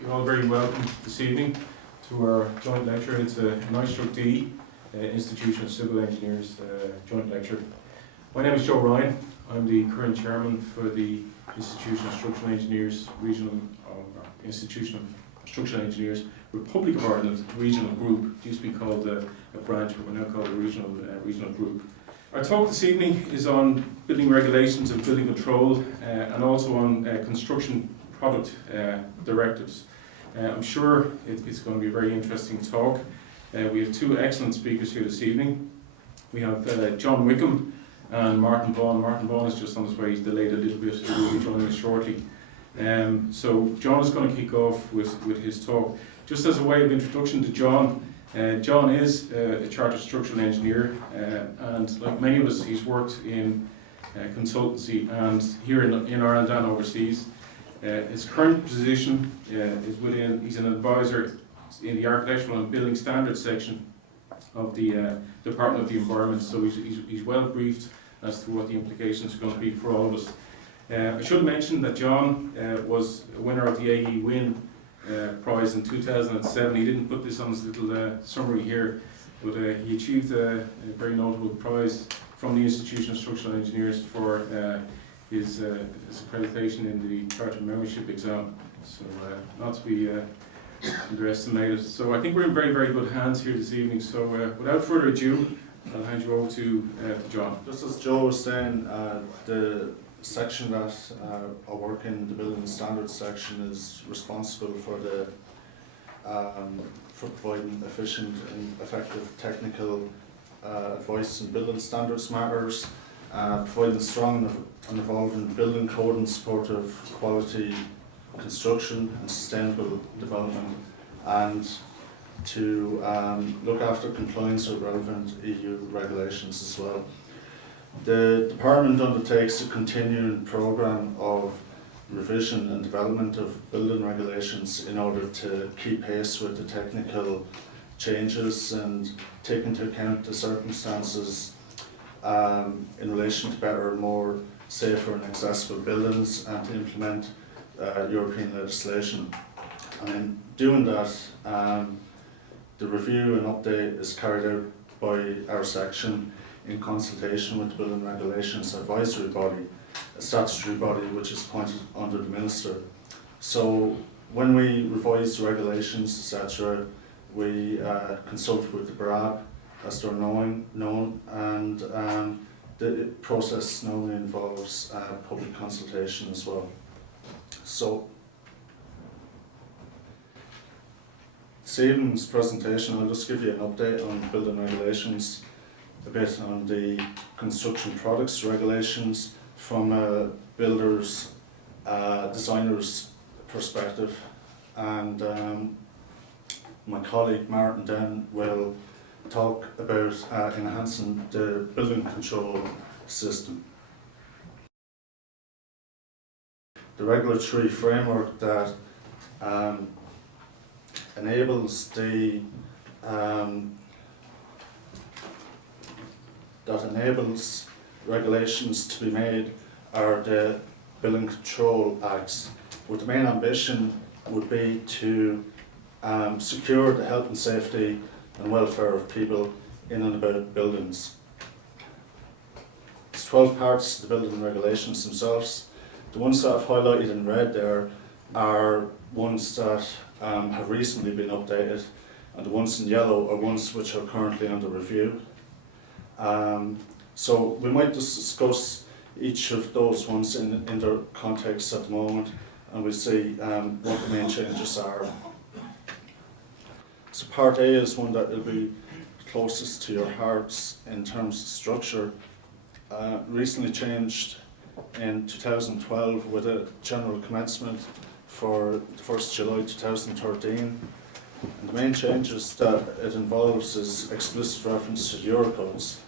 You're all very welcome this evening to our joint lecture. It's a NISTRUC-D, Institution of Civil Engineers joint lecture. My name is Joe Ryan. I'm the current chairman for the Institution of Structural Engineers Institution of Structural Engineers Republic of Ireland Regional Group. It used to be called a branch, but we're now called a regional group. Our talk this evening is on building regulations and building control, and also on construction product directives. I'm sure it's going to be a very interesting talk. We have two excellent speakers here this evening. We have John Wickham and Martin Vaughan. Martin Vaughan is just on his way, he's delayed a little bit, he will be joining us shortly. So John is going to kick off with his talk. Just as a way of introduction to John, John is a chartered structural engineer, and like many of us, he's worked in consultancy and here in Ireland and overseas. His current position is he's an advisor in the Architectural and Building Standards section of the Department of the Environment, so he's well briefed as to what the implications are going to be for all of us. I should mention that John was a winner of the AE Win prize in 2007. He didn't put this on his little summary here, but he achieved a very notable prize from the Institution of Structural Engineers for his accreditation in the Chartered Membership exam, so not to be underestimated. So I think we're in very, very good hands here this evening, so without further ado, I'll hand you over to John. Just as Joe was saying, the section that I work in, the Building Standards section, is responsible for for providing efficient and effective technical advice in building standards matters, providing strong and evolving building code in support of quality construction and sustainable development, and to look after compliance with relevant EU regulations as well. The department undertakes a continuing programme of revision and development of building regulations in order to keep pace with the technical changes and take into account the circumstances in relation to better and more safer and accessible buildings, and to implement European legislation. And in doing that, the review and update is carried out by our section in consultation with the Building Regulations Advisory Body, a statutory body which is appointed under the Minister. So when we revise regulations, etc., we consult with the BRAB as they're known, and the process normally involves public consultation as well. So this evening's presentation, I'll just give you an update on building regulations, a bit on the construction products regulations from a builder's, designer's perspective, and my colleague Martin then will talk about enhancing the building control system. The regulatory framework that enables regulations to be made are the Building Control Acts, with the main ambition would be to secure the health and safety and welfare of people in and about buildings. There's 12 parts to the building regulations themselves. The ones that I've highlighted in red there are ones that have recently been updated, and the ones in yellow are ones which are currently under review. So we might just discuss each of those ones in their context at the moment, and we'll see what the main changes are. So part A is one that will be closest to your hearts in terms of structure. Recently changed in 2012 with a general commencement for the 1st July 2013. And the main changes that it involves is explicit reference to Eurocodes.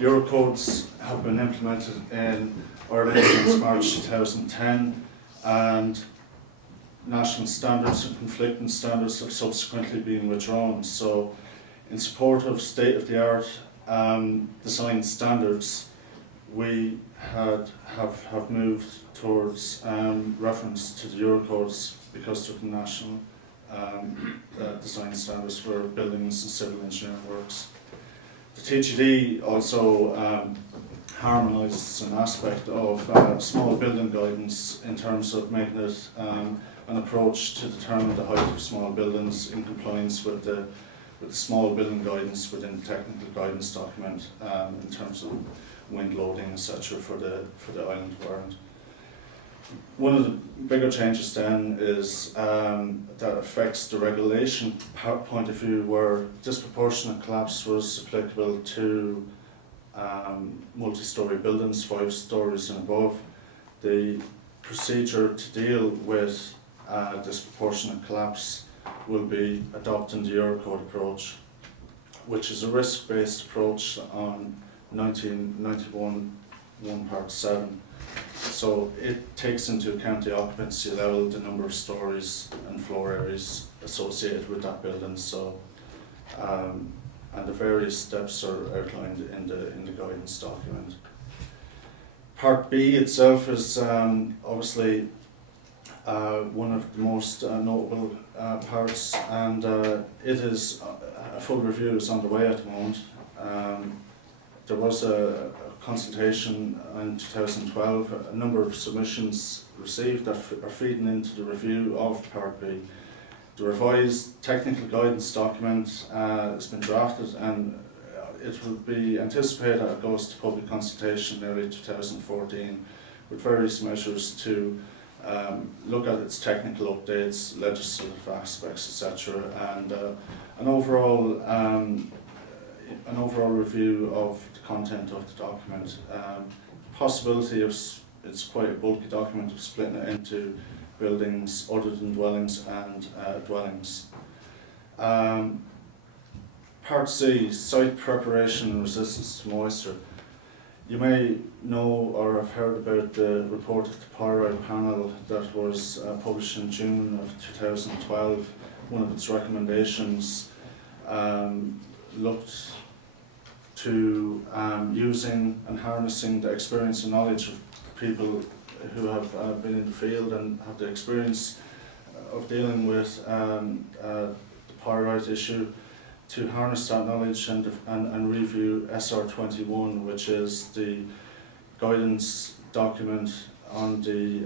Eurocodes have been implemented in Ireland since March 2010, and national standards and conflicting standards have subsequently been withdrawn. So in support of state-of-the-art design standards, we have moved towards reference to the Eurocodes because they're the national design standards for buildings and civil engineering works. The TGD also harmonises an aspect of small building guidance in terms of making it an approach to determine the height of small buildings in compliance with the small building guidance within the technical guidance document in terms of wind loading, etc. for the island environment. One of the bigger changes then is that affects the regulation point of view, where disproportionate collapse was applicable to multi-storey buildings, 5 stories and above. The procedure to deal with disproportionate collapse will be adopting the Eurocode approach, which is a risk-based approach on 1991 1 Part 7. So it takes into account the occupancy level, the number of stories and floor areas associated with that building. So, and the various steps are outlined in the guidance document. Part B itself is obviously one of the most notable parts, and it is a full review is underway at the moment. There was a consultation in 2012, a number of submissions received that are feeding into the review of Part B. The revised technical guidance document has been drafted, and it will be anticipated that it goes to public consultation in early 2014 with various measures to look at its technical updates, legislative aspects, etc., and an overall review of the content of the document. Possibility of, it's quite a bulky document, of splitting it into buildings other than dwellings and dwellings. Part C, site preparation and resistance to moisture. You may know or have heard about the report of the Pyrite panel that was published in June of 2012. One of its recommendations looked to using and harnessing the experience and knowledge of people who have been in the field and have the experience of dealing with the pyrite issue, to harness that knowledge and review SR21, which is the guidance document on the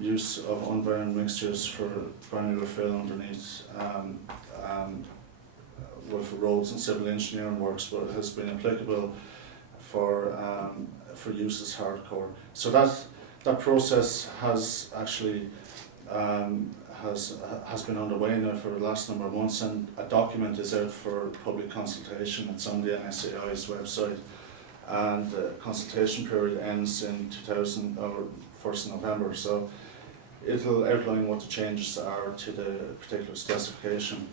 use of unbound mixtures for granular fill underneath with roads and civil engineering works, but it has been applicable for use as hardcore. So that process has actually has been underway now for the last number of months, and a document is out for public consultation. It's on the NSAI's website, and the consultation period ends in 1st November. So it'll outline what the changes are to the particular specification.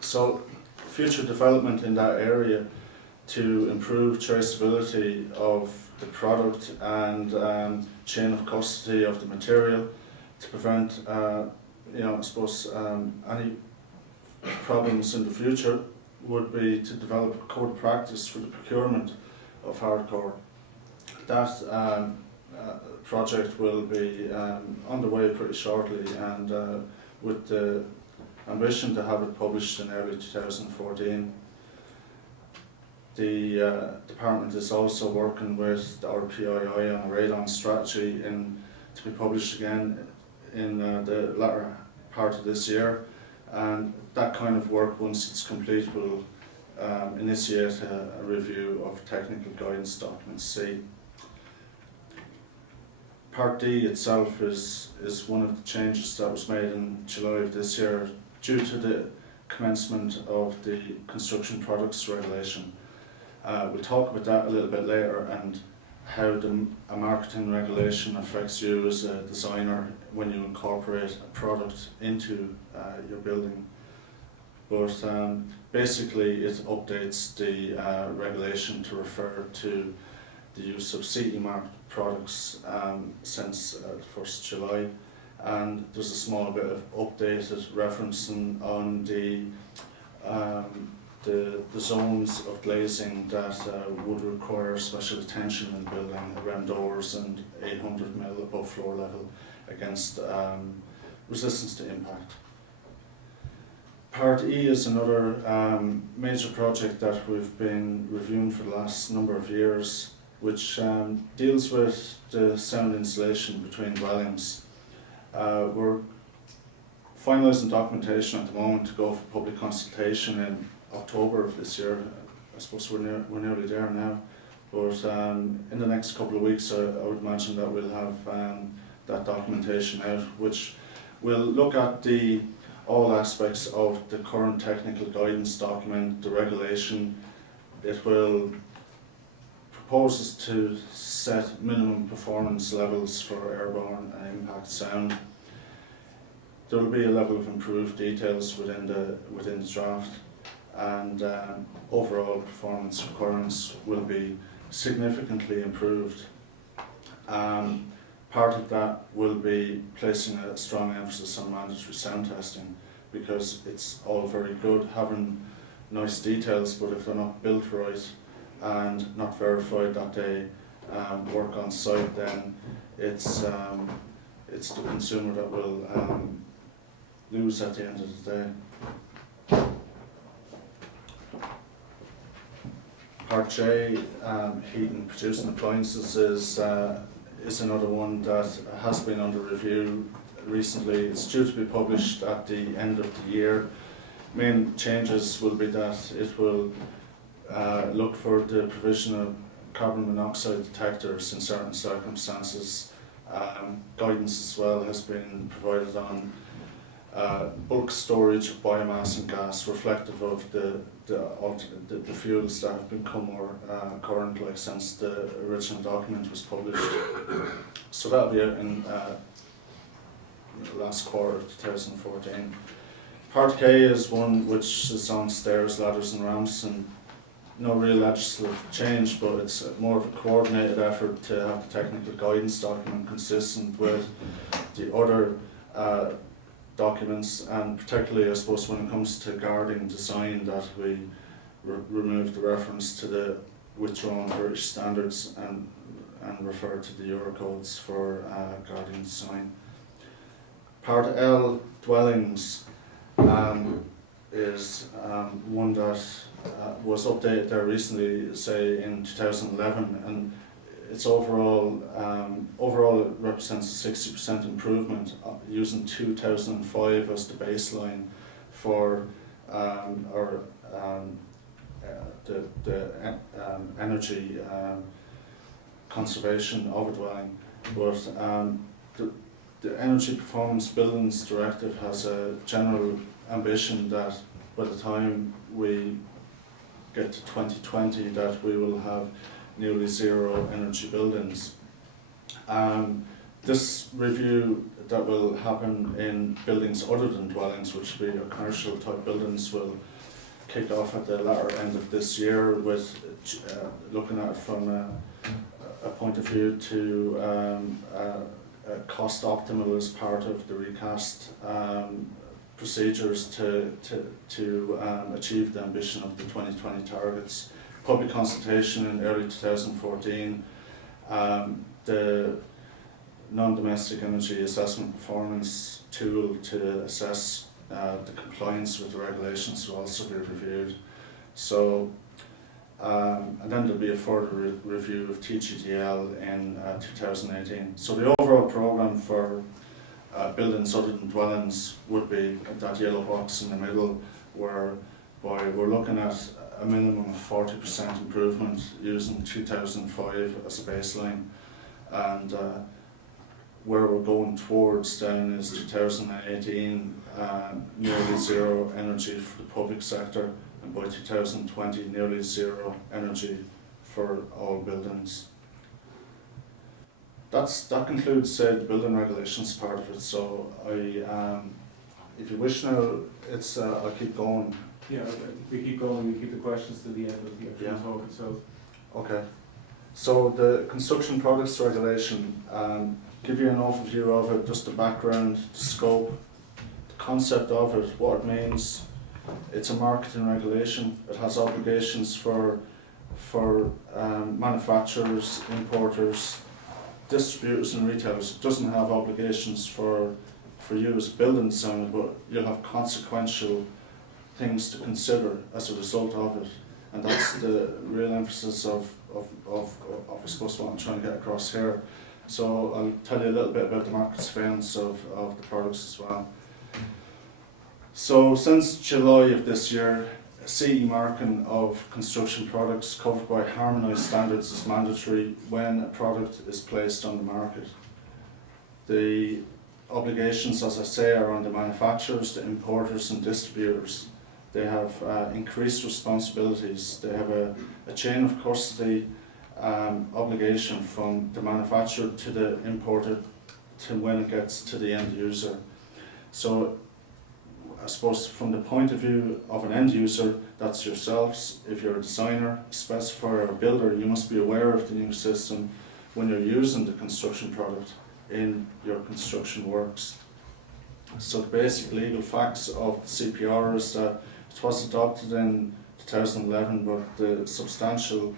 So future development in that area to improve traceability of the product and chain of custody of the material, to prevent I suppose any problems in the future, would be to develop a code of practice for the procurement of hardcore. That project will be underway pretty shortly, and with the ambition to have it published in early 2014. The department is also working with the RPII on a radon strategy to be published again in the latter part of this year, and that kind of work, once it's complete, will initiate a review of technical guidance document C. Part D itself is one of the changes that was made in July of this year due to the commencement of the construction products regulation. We'll talk about that a little bit later, and how a marketing regulation affects you as a designer when you incorporate a product into your building. But basically it updates the regulation to refer to the use of CE marked products since the 1st July. And there's a small bit of updated referencing on the zones of glazing that would require special attention in building, around doors and 800 mil above floor level, against resistance to impact. Part E is another major project that we've been reviewing for the last number of years, which deals with the sound insulation between dwellings. We're finalising documentation at the moment to go for public consultation in October of this year. I suppose we're nearly there now, but in the next couple of weeks I would imagine that we'll have that documentation out, which will look at all aspects of the current technical guidance document, the regulation. It will propose to set minimum performance levels for airborne and impact sound. There will be a level of improved details within the draft, and overall performance requirements will be significantly improved. Part of that will be placing a strong emphasis on mandatory sound testing, because it's all very good having nice details, but if they're not built right and not verified that they work on site, then it's the consumer that will lose at the end of the day. Part J, heating producing appliances, is another one that has been under review recently. It's due to be published at the end of the year. Main changes will be that it will look for the provision of carbon monoxide detectors in certain circumstances. Guidance as well has been provided on bulk storage of biomass and gas, reflective of the fuels that have become more current, like since the original document was published. So that'll be out in the last quarter of 2014. Part K is one which is on stairs, ladders and ramps, and no real legislative change, but it's more of a coordinated effort to have the technical guidance document consistent with the other documents, and particularly I suppose when it comes to guarding design, that we remove the reference to the withdrawn British standards and refer to the Eurocodes for guarding design. Part L, dwellings, is one that was updated there recently, say in 2011, and it's overall it represents a 60% improvement using 2005 as the baseline for the energy conservation of a dwelling. But the Energy Performance Buildings Directive has a general ambition that by the time we get to 2020 that we will have nearly zero energy buildings. This review that will happen in buildings other than dwellings, which will be your commercial type buildings, will kick off at the latter end of this year, with looking at it from a point of view to cost optimal as part of the recast procedures to achieve the ambition of the 2020 targets. Public consultation in early 2014. The non-domestic energy assessment performance tool to assess the compliance with the regulations will also be reviewed. So, and then there'll be a further review of TGDL in 2018. So the overall programme for buildings other than dwellings would be that yellow box in the middle, whereby we're looking at a minimum of 40% improvement using 2005 as a baseline, and where we're going towards then is 2018, nearly zero energy for the public sector, and by 2020 nearly zero energy for all buildings. That concludes the building regulations part of it. So if you wish now, it's I'll keep going. Yeah, we keep going. We keep the questions to the end of the actual talk itself. Okay. So the construction products regulation, give you an overview of it, just the background, the scope, the concept of it, what it means. It's a marketing regulation. It has obligations for manufacturers, importers, distributors and retailers. It doesn't have obligations for for you as a building designer, but you'll have consequential things to consider as a result of it. And that's the real emphasis of I suppose what I'm trying to get across here. So I'll tell you a little bit about the market surveillance of the products as well. So since July of this year, CE marking of construction products covered by harmonised standards is mandatory when a product is placed on the market. The obligations, as I say, are on the manufacturers, the importers and distributors. They have increased responsibilities. They have a chain of custody obligation from the manufacturer to the importer to when it gets to the end user. So I suppose from the point of view of an end user, that's yourselves. If you're a designer, specifier or builder, you must be aware of the new system when you're using the construction product in your construction works. So the basic legal facts of the CPR is that it was adopted in 2011, but the substantial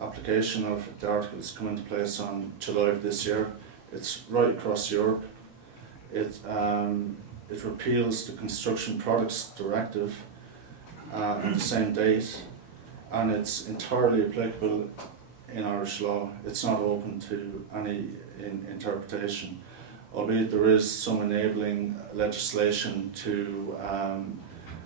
application of the articles come into place on July of this year. It's right across Europe. It repeals the Construction Products Directive on the same date, and it's entirely applicable in Irish law. It's not open to any interpretation, albeit there is some enabling legislation to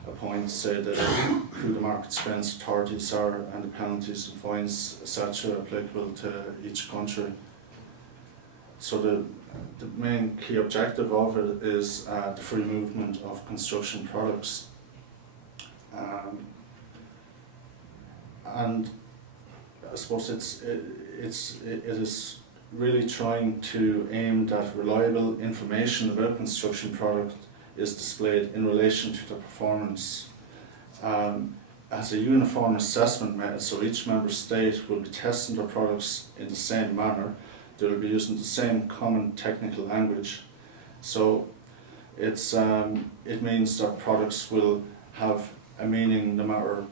appoint, say, who the market surveillance authorities are and the penalties and fines, etc., applicable to each country. So the main key objective of it is the free movement of construction products. And I suppose it is really trying to aim that reliable information about construction product is displayed in relation to the performance. As a uniform assessment method, so each member state will be testing their products in the same manner. They will be using the same common technical language. So it means that products will have a meaning no matter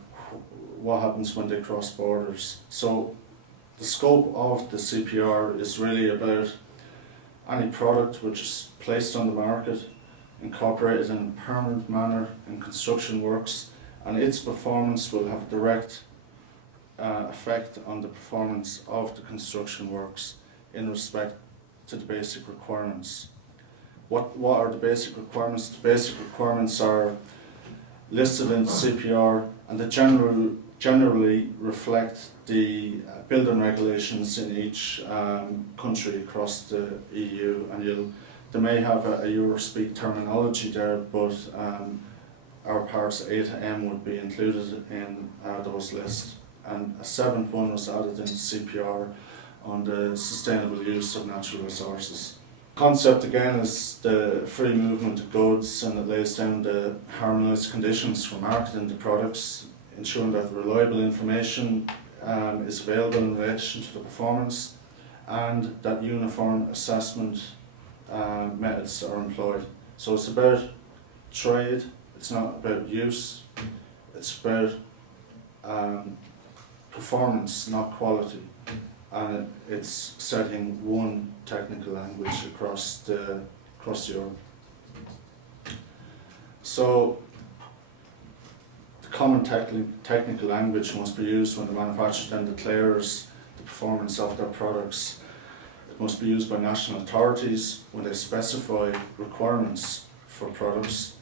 what happens when they cross borders. So the scope of the CPR is really about any product which is placed on the market, incorporated in a permanent manner in construction works, and its performance will have a direct effect on the performance of the construction works in respect to the basic requirements. What are the basic requirements? The basic requirements are listed in the CPR, and they generally reflect the building regulations in each country across the EU, and they may have a Eurospeak terminology there, but our parts A to M would be included in those lists. And a seventh one was added into CPR on the sustainable use of natural resources. Concept again is the free movement of goods, and it lays down the harmonised conditions for marketing the products, ensuring that reliable information is available in relation to the performance, and that uniform assessment methods are employed. So it's about trade, it's not about use, it's about performance, not quality. And it's setting one technical language across Europe. So the common technical language must be used when the manufacturer then declares the performance of their products. It must be used by national authorities when they specify requirements for products,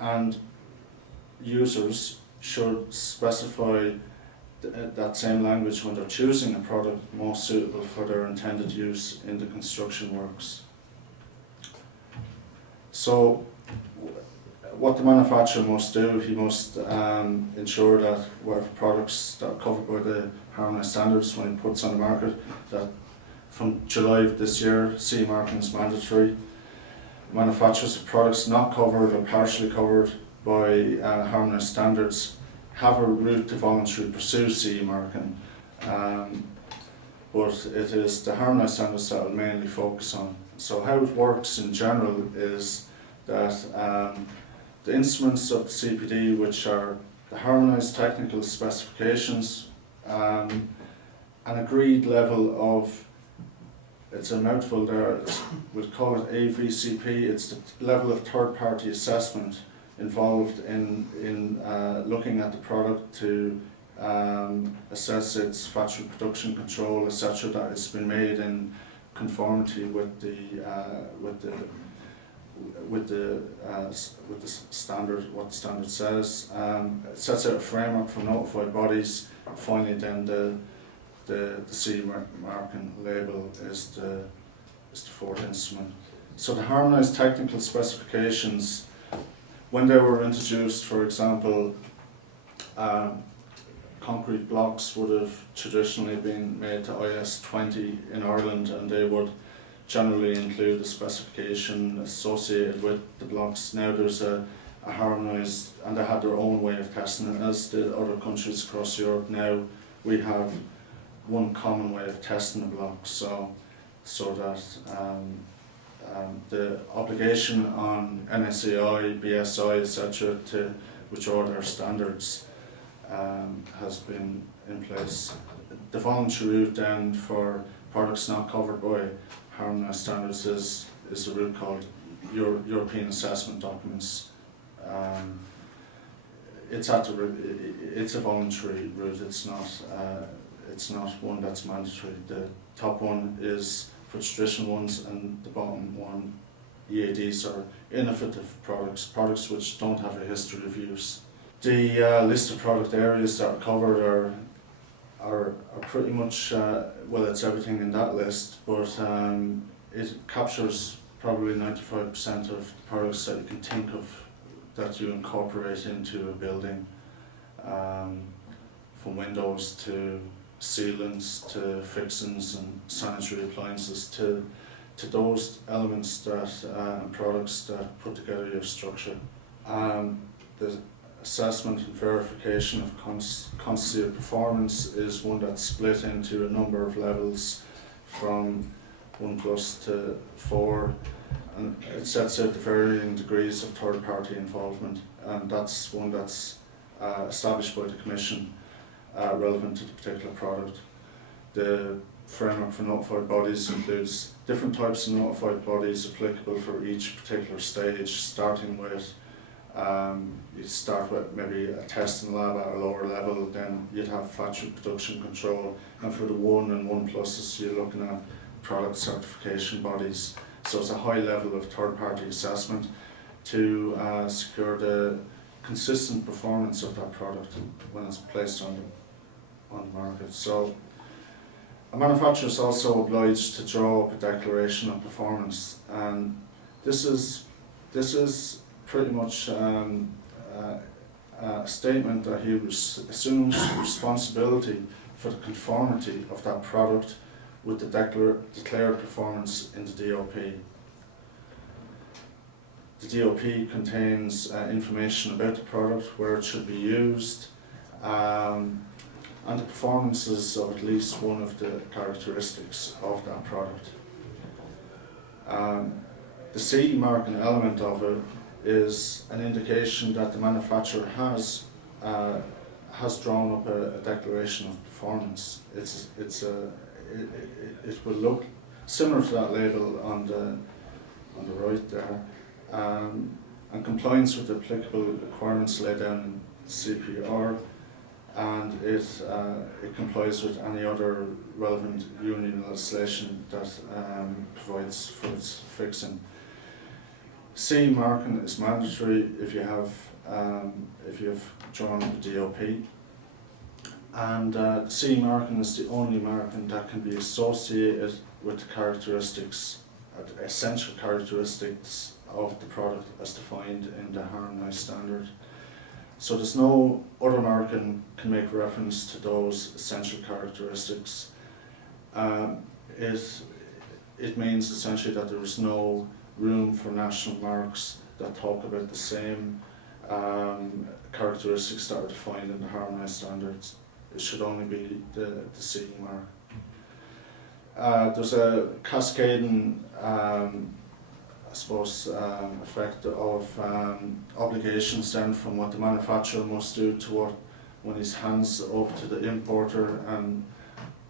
and users should specify that same language when they're choosing a product most suitable for their intended use in the construction works. So what the manufacturer must do, he must ensure that whatever products that are covered by the harmonised standards when he puts on the market, that from July of this year, CE marking is mandatory. Manufacturers of products not covered or partially covered by harmonised standards have a route to voluntarily pursue CE marking, but it is the harmonised standards that will mainly focus on. So how it works in general is that the instruments of the CPD, which are the harmonised technical specifications, an agreed level of it's a mouthful there. We'll call it AVCP. It's the level of third-party assessment involved in looking at the product to assess its factory production control, etc., that it's been made in conformity with the standard, what the standard says. It sets out a framework for notified bodies. Finally, then the CE marking label is the fourth instrument. So the harmonised technical specifications, when they were introduced, for example, concrete blocks would have traditionally been made to IS 20 in Ireland, and they would generally include a specification associated with the blocks. Now there's a harmonised, and they had their own way of testing it, as did other countries across Europe. Now we have one common way of testing the blocks, so that the obligation on NSAI, BSI, etc., which are their standards, has been in place. The voluntary route then for products not covered by harmonised standards is a route called European assessment documents. It's a voluntary route. It's not one that's mandatory. The top one is for traditional ones, and the bottom one, EADs, are innovative products which don't have a history of use. The list of product areas that are covered are pretty much, well, it's everything in that list, but it captures probably 95% of the products that you can think of that you incorporate into a building, from windows to sealants to fixings and sanitary appliances to those elements that products that put together your structure. The assessment and verification of constitutive performance is one that's split into a number of levels from 1+ to 4, and it sets out the varying degrees of third-party involvement, and that's one that's established by the Commission relevant to the particular product. The framework for notified bodies includes different types of notified bodies applicable for each particular stage, starting with you start with maybe a testing lab at a lower level, then you'd have factory production control, and for the 1 and 1+, you're looking at product certification bodies. So it's a high level of third-party assessment to secure the consistent performance of that product when it's placed on the market. So a manufacturer is also obliged to draw up a declaration of performance, and this is pretty much a statement that he assumes responsibility for the conformity of that product with the declared performance in the DOP. The DOP contains information about the product, where it should be used, and the performances of at least one of the characteristics of that product. The CE marking element of it is an indication that the manufacturer has drawn up a declaration of performance. It will look similar to that label on the right there, and compliance with the applicable requirements laid down in CPR, and it complies with any other relevant union legislation that provides for its fixing. CE marking is mandatory if you have drawn up a DOP, and CE marking is the only marking that can be associated with the characteristics, essential characteristics of the product as defined in the harmonised standard. So there's no other marking can make reference to those essential characteristics. It means essentially that there is no room for national marks that talk about the same characteristics that are defined in the harmonised standards. It should only be the CE mark. There's a cascading effect of obligations then from what the manufacturer must do to what, when he's hands over to the importer and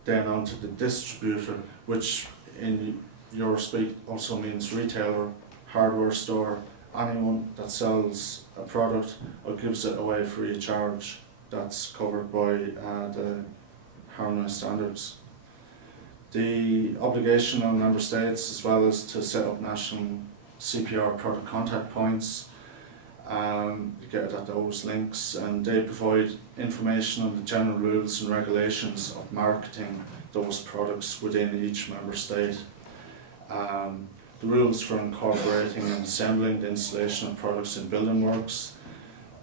then on to the distributor, which in your speak also means retailer, hardware store, anyone that sells a product or gives it away free of charge. That's covered by the harmonised standards. The obligation on member states as well is to set up national CPR product contact points. You get it at those links, and they provide information on the general rules and regulations of marketing those products within each member state. The rules for incorporating and assembling the installation of products in building works.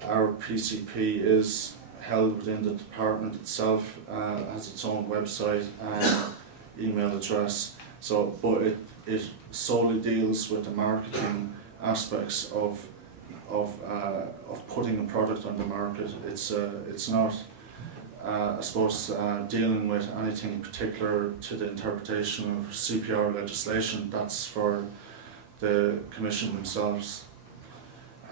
Our PCP is held within the department itself, has its own website and email address. So, but it solely deals with the marketing aspects of putting a product on the market. It's not, I suppose, dealing with anything particular to the interpretation of CPR legislation. That's for the Commission themselves.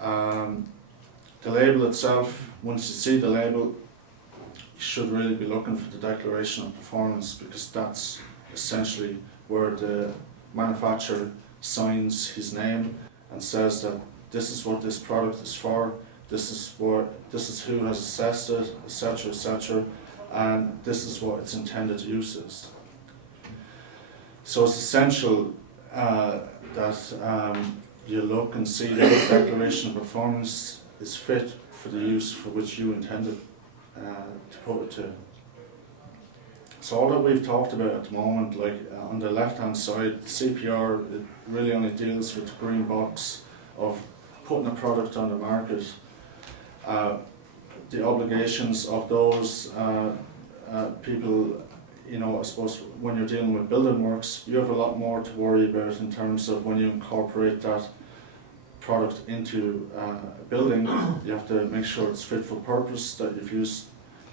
The label itself, once you see the label, you should really be looking for the declaration of performance, because that's essentially where the manufacturer signs his name and says that this is what this product is for, this is who has assessed it, etc., etc., and this is what its intended use is. So it's essential that you look and see that the declaration of performance is fit for the use for which you intended to put it to. So all that we've talked about at the moment, like on the left hand side, CPR, it really only deals with the green box of putting a product on the market. The obligations of those people, you know, I suppose when you're dealing with building works, you have a lot more to worry about in terms of when you incorporate that product into a building. You have to make sure it's fit for purpose, that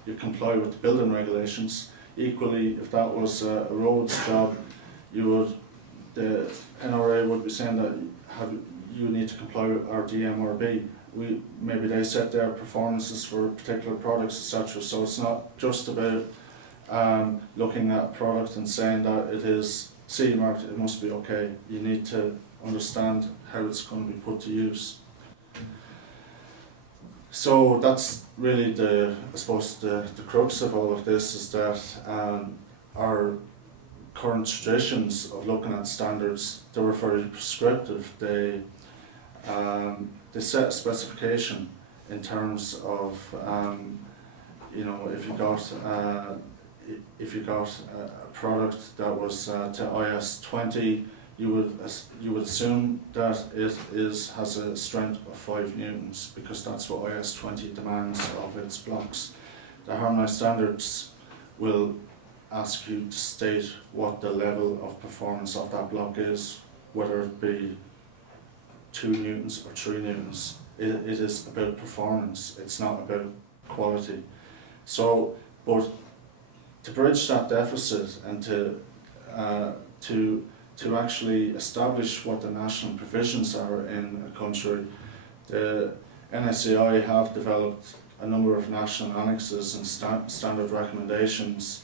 you comply with the building regulations. Equally, if that was a roads job, the NRA would be saying that you need to comply with our DMRB. Maybe they set their performances for particular products, etc. So it's not just about looking at a product and saying that it is CE marked, it must be okay. You need to understand how it's going to be put to use. So that's really the crux of all of this, is that our current traditions of looking at standards, they were very prescriptive. They set a specification in terms of you know, if you got a product that was to IS 20, you would assume that it has a strength of 5 newtons, because that's what IS 20 demands of its blocks. The harmonised standards will ask you to state what the level of performance of that block is, whether it be 2 newtons or 3 newtons. It is about performance, it's not about quality. So, but to bridge that deficit and to actually establish what the national provisions are in a country, the NSAI have developed a number of national annexes and standard recommendations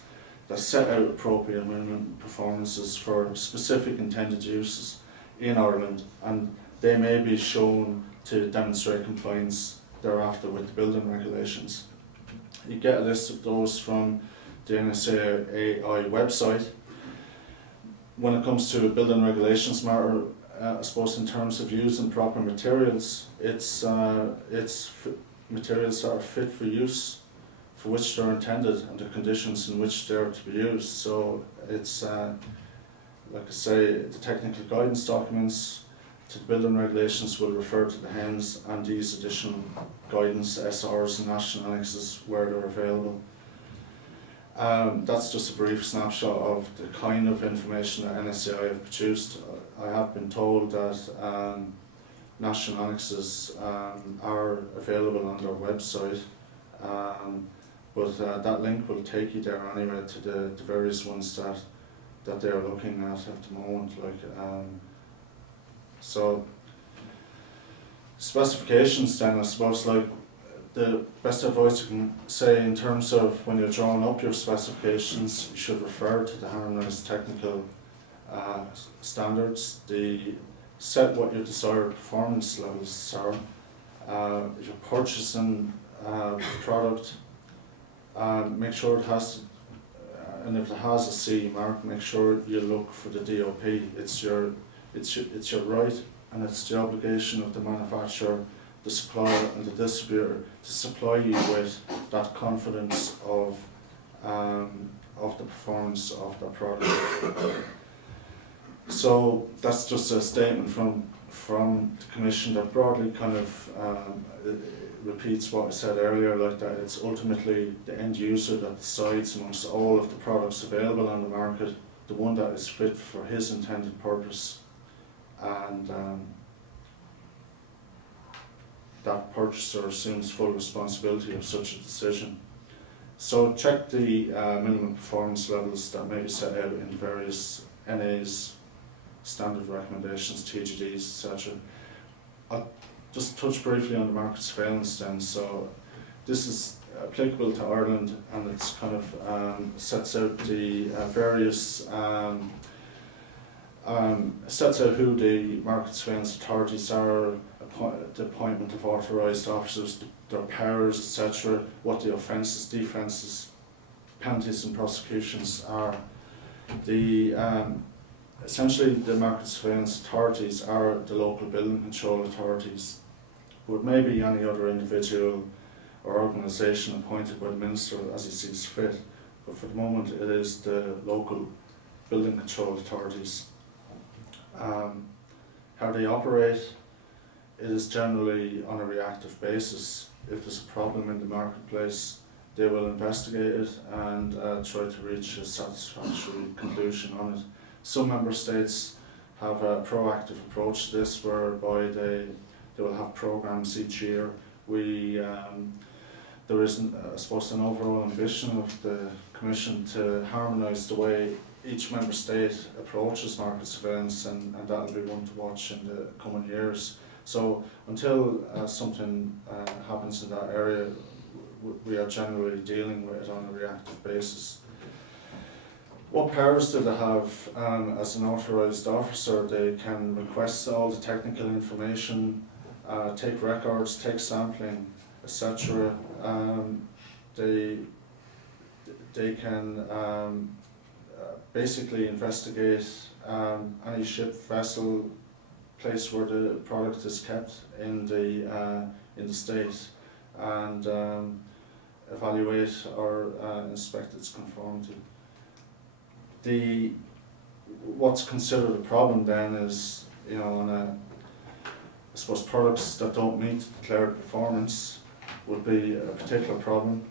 that set out appropriate minimum performances for specific intended uses in Ireland, and they may be shown to demonstrate compliance thereafter with the building regulations. You get a list of those from the NSAI website. When it comes to a building regulations matter, I suppose in terms of using proper materials, it's materials that are fit for use, for which they're intended, and the conditions in which they're to be used. So it's, like I say, the technical guidance documents to the building regulations will refer to the HENS and these additional guidance, SRs and national annexes where they're available. That's just a brief snapshot of the kind of information that NSAI have produced. I have been told that national annexes are available on their website, but that link will take you there anyway to the various ones that they're looking at the moment. So specifications then, I suppose, like the best advice you can say in terms of when you're drawing up your specifications, you should refer to the harmonised technical standards, set what your desired performance levels are. If you're purchasing a product, make sure it has to, and if it has a CE mark, make sure you look for the DOP. It's your right, and it's the obligation of the manufacturer, the supplier and the distributor to supply you with that confidence of the performance of the product. So that's just a statement from the Commission that broadly kind of repeats what I said earlier, like that it's ultimately the end user that decides amongst all of the products available on the market, the one that is fit for his intended purpose, and that purchaser assumes full responsibility of such a decision. So check the minimum performance levels that may be set out in various NAs, standard recommendations, TGDs, etc. I'll just touch briefly on the market surveillance then. So this is applicable to Ireland, and it's kind of sets out the various sets out who the market surveillance authorities are, the appointment of authorised officers, their powers, etc., what the offences, defences, penalties and prosecutions are. Essentially the market surveillance authorities are the local building control authorities, but maybe any other individual or organisation appointed by the Minister as he sees fit. But for the moment it is the local building control authorities. How they operate, it is generally on a reactive basis. If there's a problem in the marketplace, they will investigate it and try to reach a satisfactory conclusion on it. Some member states have a proactive approach to this, whereby they will have programs each year. There is, I suppose, an overall ambition of the Commission to harmonise the way each member state approaches market surveillance, and that will be one to watch in the coming years. So until something happens in that area, we are generally dealing with it on a reactive basis. What powers do they have as an authorised officer? They can request all the technical information, take records, take sampling, etc. They can basically investigate any ship, vessel, place where the product is kept in the state, and evaluate or inspect its conformity. What's considered a problem then is, I suppose products that don't meet declared performance would be a particular problem.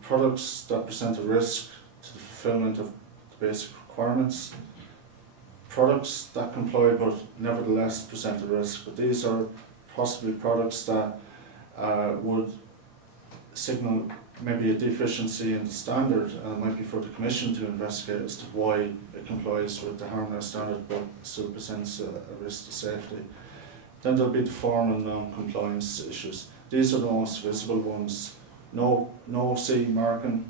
Products that present a risk to the fulfilment of the basic requirements. Products that comply but nevertheless present a risk, but these are possibly products that would signal maybe a deficiency in the standard, and it might be for the Commission to investigate as to why it complies with the harmonised standard but still presents a risk to safety. Then there'll be the form and non-compliance issues. These are the most visible ones. No CE marking,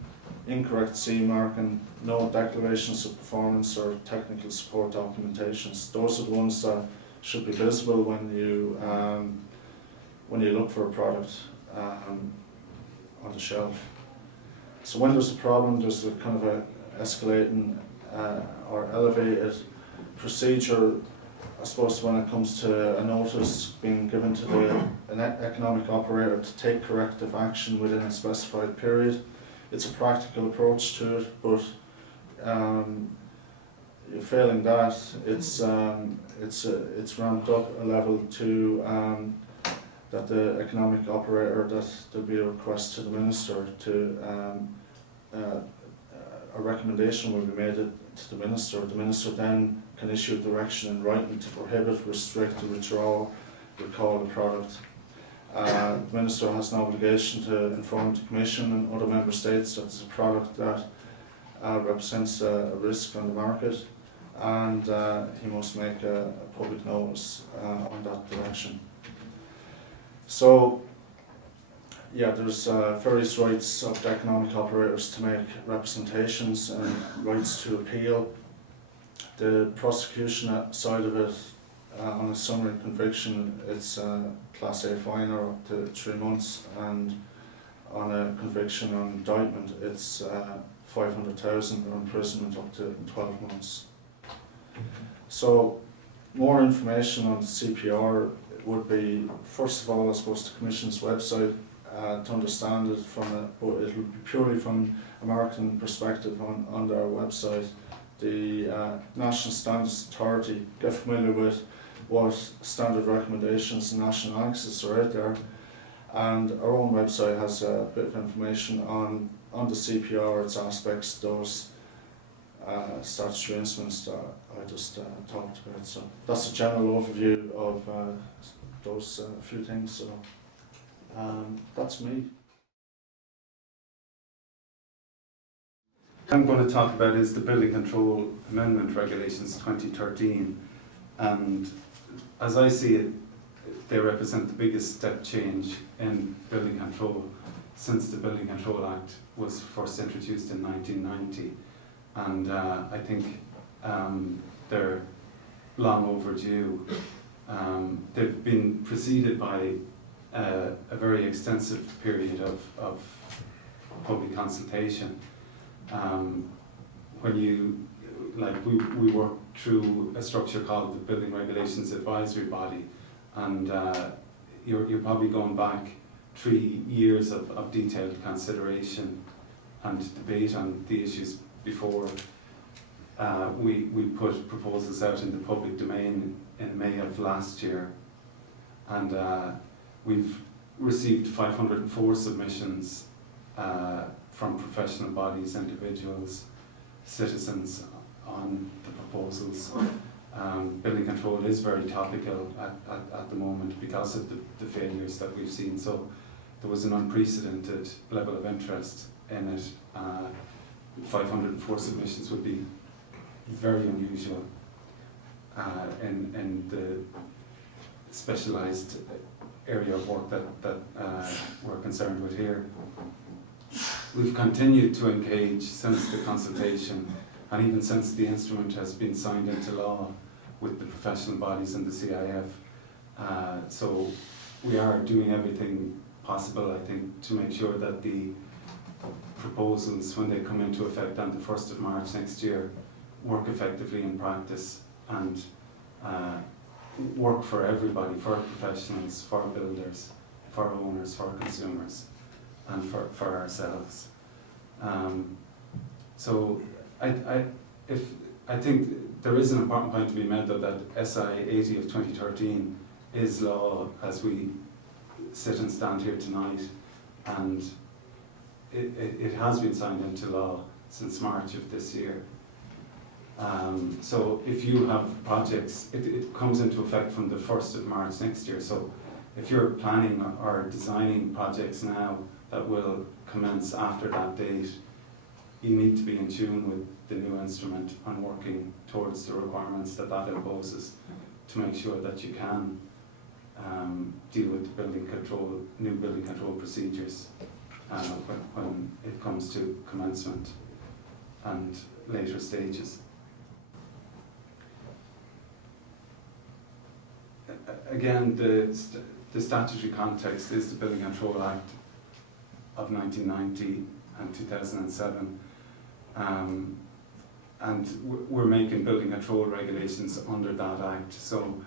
incorrect CE marking, no declarations of performance or technical support documentations. Those are the ones that should be visible when you look for a product on the shelf. So when there's a problem, there's a kind of a escalating or elevated procedure, I suppose, when it comes to a notice being given to an economic operator to take corrective action within a specified period. It's a practical approach to it, but failing that, it's ramped up a level to that the economic operator, that there'll be a request to the Minister to a recommendation will be made to the Minister. The Minister then can issue a direction in writing to prohibit, restrict, or withdraw, recall the product. The Minister has an obligation to inform the Commission and other Member States that there's a product that represents a risk on the market, and he must make a public notice on that direction. So, yeah, there's various rights of the economic operators to make representations and rights to appeal. The prosecution side of it, on a summary conviction, it's Class A fine or up to 3 months, and on a conviction on indictment, it's 500,000 or imprisonment up to 12 months. So, more information on the CPR would be, first of all, I suppose, the Commission's website, to understand it but it will be purely from American perspective on their website. The National Standards Authority, get familiar with what standard recommendations and national access are out there, and our own website has a bit of information on the CPR, its aspects, those statutory instruments that I just talked about. So that's a general overview of those few things. So that's me. What I'm going to talk about is the Building Control Amendment Regulations 2013, and as I see it, they represent the biggest step change in building control since the Building Control Act was first introduced in 1990, and I think they're long overdue. They've been preceded by a very extensive period of public consultation. When we work through a structure called the Building Regulations Advisory Body, and you're probably going back 3 years of detailed consideration and debate on the issues before we put proposals out in the public domain in May of last year, and we've received 504 submissions from professional bodies, individuals, citizens on the proposals. Building control is very topical at the moment because of the failures that we've seen, so there was an unprecedented level of interest in it. 504 submissions would be very unusual in the specialised area of work that we're concerned with here. We've continued to engage since the consultation, and even since the instrument has been signed into law, with the professional bodies and the CIF. So we are doing everything possible, I think, to make sure that the proposals, when they come into effect on the 1st of March next year, work effectively in practice and work for everybody, for professionals, for builders, for owners, for consumers, and for ourselves. So I think there is an important point to be made, though, that SI 80 of 2013 is law as we sit and stand here tonight, and it has been signed into law since March of this year. So if you have projects, it comes into effect from the 1st of March next year. So if you're planning or designing projects now that will commence after that date, you need to be in tune with the new instrument and working towards the requirements that imposes to make sure that you can deal with the new building control procedures when it comes to commencement and later stages. Again, the statutory context is the Building Control Act of 1990 and 2007. And we're making building control regulations under that act. So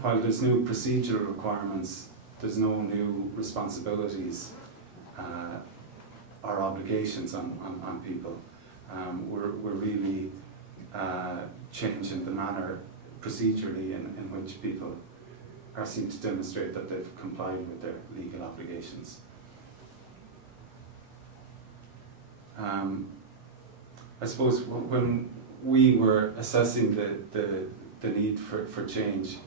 while there's new procedural requirements, there's no new responsibilities or obligations on people. We're really changing the manner procedurally in which people are seen to demonstrate that they've complied with their legal obligations. I suppose when we were assessing the need for change,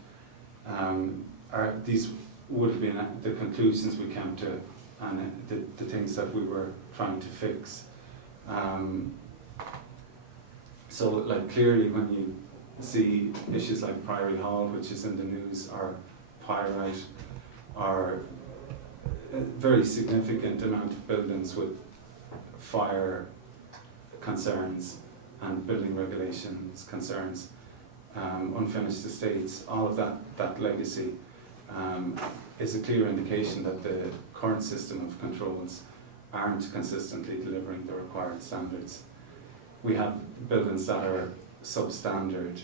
these would have been the conclusions we came to, and the things that we were trying to fix. So, like, clearly when you see issues like Priory Hall, which is in the news, or Pyrite, or a very significant amount of buildings with fire concerns and building regulations concerns, unfinished estates, all of that legacy is a clear indication that the current system of controls aren't consistently delivering the required standards. We have buildings that are substandard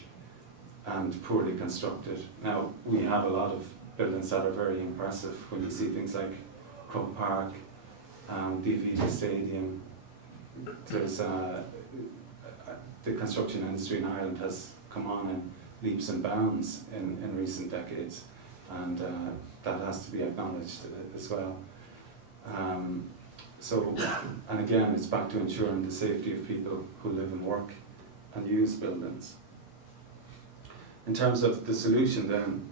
and poorly constructed. Now, we have a lot of buildings that are very impressive when you see things like Croke Park, DVD Stadium. There's the construction industry in Ireland has come on in leaps and bounds in recent decades, and that has to be acknowledged as well. And again, it's back to ensuring the safety of people who live and work and use buildings. In terms of the solution then,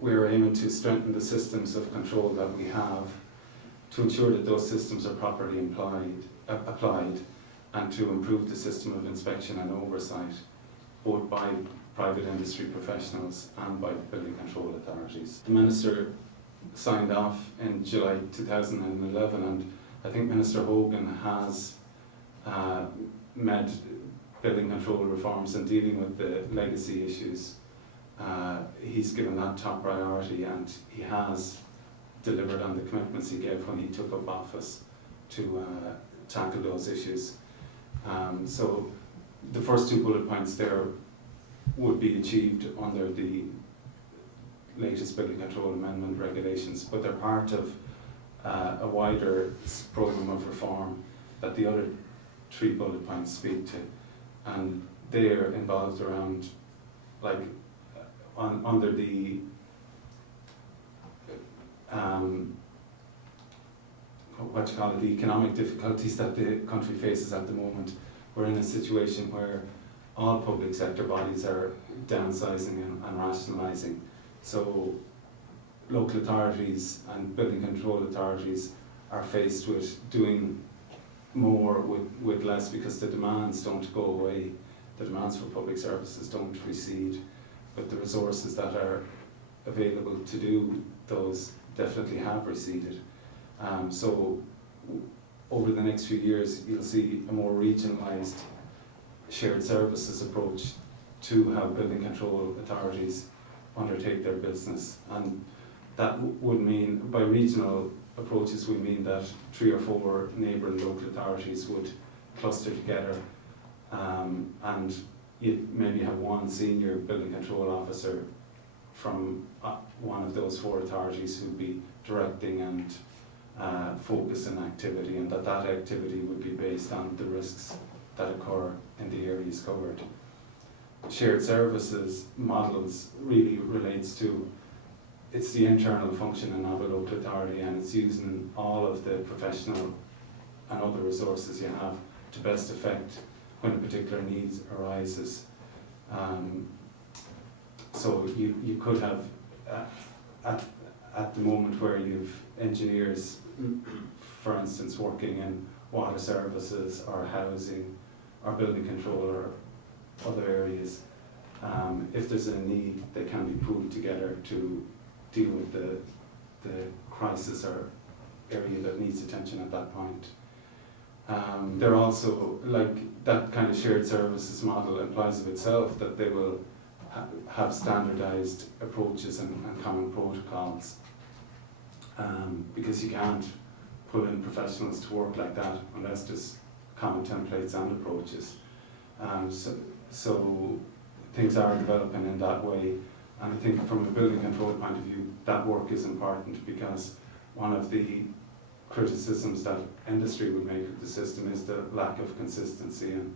we're aiming to strengthen the systems of control that we have to ensure that those systems are properly applied and to improve the system of inspection and oversight, both by private industry professionals and by building control authorities. The Minister signed off in July 2011, and I think Minister Hogan has met building control reforms and dealing with the legacy issues. He's given that top priority, and he has delivered on the commitments he gave when he took up office to tackle those issues. So the first two bullet points there would be achieved under the latest building control amendment regulations, but they're part of a wider programme of reform that the other three bullet points speak to, and they're involved around, like, under the the economic difficulties that the country faces at the moment. We're in a situation where all public sector bodies are downsizing and rationalising. So local authorities and building control authorities are faced with doing more with less, because the demands don't go away. The demands for public services don't recede, but the resources that are available to do those definitely have receded. So over the next few years, you'll see a more regionalised shared services approach to how building control authorities undertake their business, and that would mean, by regional approaches, we mean that 3 or 4 neighbouring local authorities would cluster together, and you maybe have one senior building control officer from one of those 4 authorities who'd be directing and focusing activity, and that activity would be based on the risks that occur in the areas covered. Shared services models really relates to, it's the internal functioning of a local authority, and it's using all of the professional and other resources you have to best effect when a particular need arises. So you could have, at the moment, where you've engineers, for instance, working in water services or housing or building control or other areas, if there's a need, they can be pooled together to deal with the crisis or area that needs attention at that point. They're also, like, that kind of shared services model implies of itself that they will have standardised approaches and common protocols, because you can't pull in professionals to work like that unless there's common templates and approaches. So things are developing in that way, and I think from a building control point of view, that work is important, because one of the criticisms that industry would make of the system is the lack of consistency, and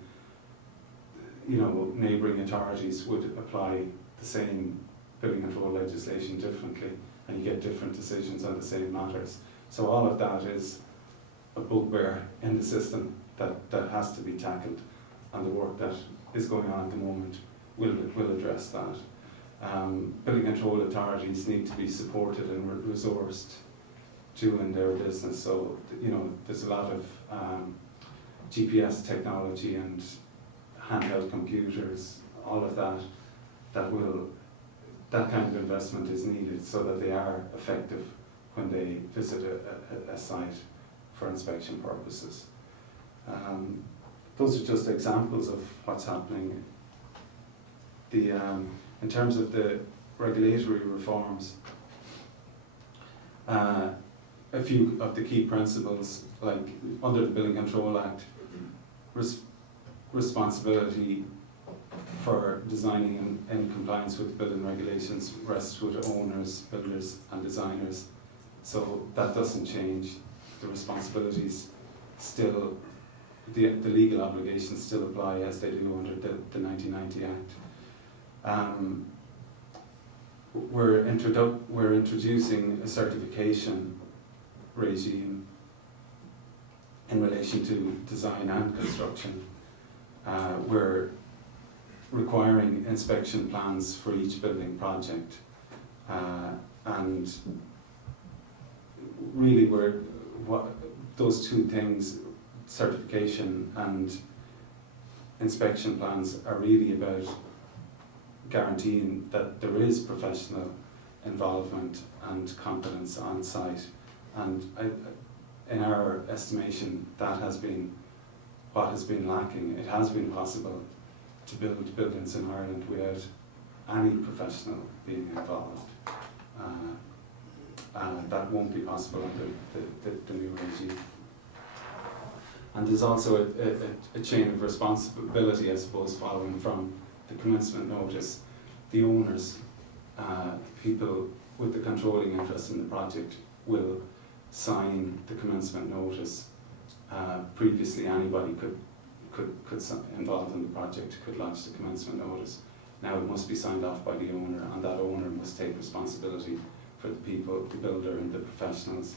neighbouring authorities would apply the same building control legislation differently, and you get different decisions on the same matters. So all of that is a bugbear in the system that has to be tackled, and the work that is going on at the moment will address that. Building control authorities need to be supported and resourced doing their business. So there's a lot of GPS technology and handheld computers, all of that kind of investment is needed so that they are effective when they visit a site for inspection purposes. those are just examples of what's happening. In terms of the regulatory reforms, a few of the key principles, like under the Building Control Act, responsibility for designing in compliance with building regulations rests with owners, builders and designers. So that doesn't change. The responsibilities still, the legal obligations still apply as they do under the 1990 Act. We're introducing a certification regime in relation to design and construction. We're requiring inspection plans for each building project, and really those two things, certification and inspection plans, are really about guaranteeing that there is professional involvement and competence on site. And in our estimation, that has been what has been lacking. It has been possible to build buildings in Ireland without any professional being involved. That won't be possible under the new regime. And there's also a chain of responsibility, I suppose, following from the commencement notice. The owners, people with the controlling interest in the project, will sign the commencement notice. Previously, anybody could involved in the project could launch the commencement notice. Now it must be signed off by the owner, and that owner must take responsibility for the people, the builder and the professionals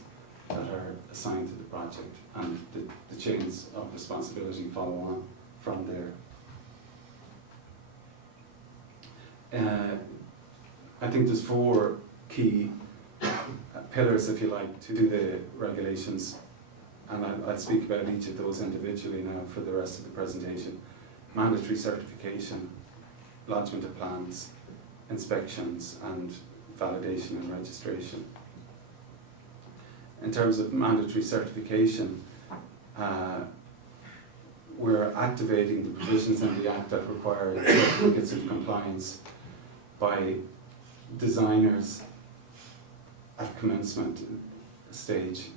that are assigned to the project, and the chains of responsibility follow on from there. I think there's 4 key pillars, if you like, to do the regulations, and I'll speak about each of those individually now for the rest of the presentation. Mandatory certification, lodgement of plans, inspections and validation and registration. In terms of mandatory certification, we're activating the provisions in the Act that require certificates of compliance by designers at commencement stage.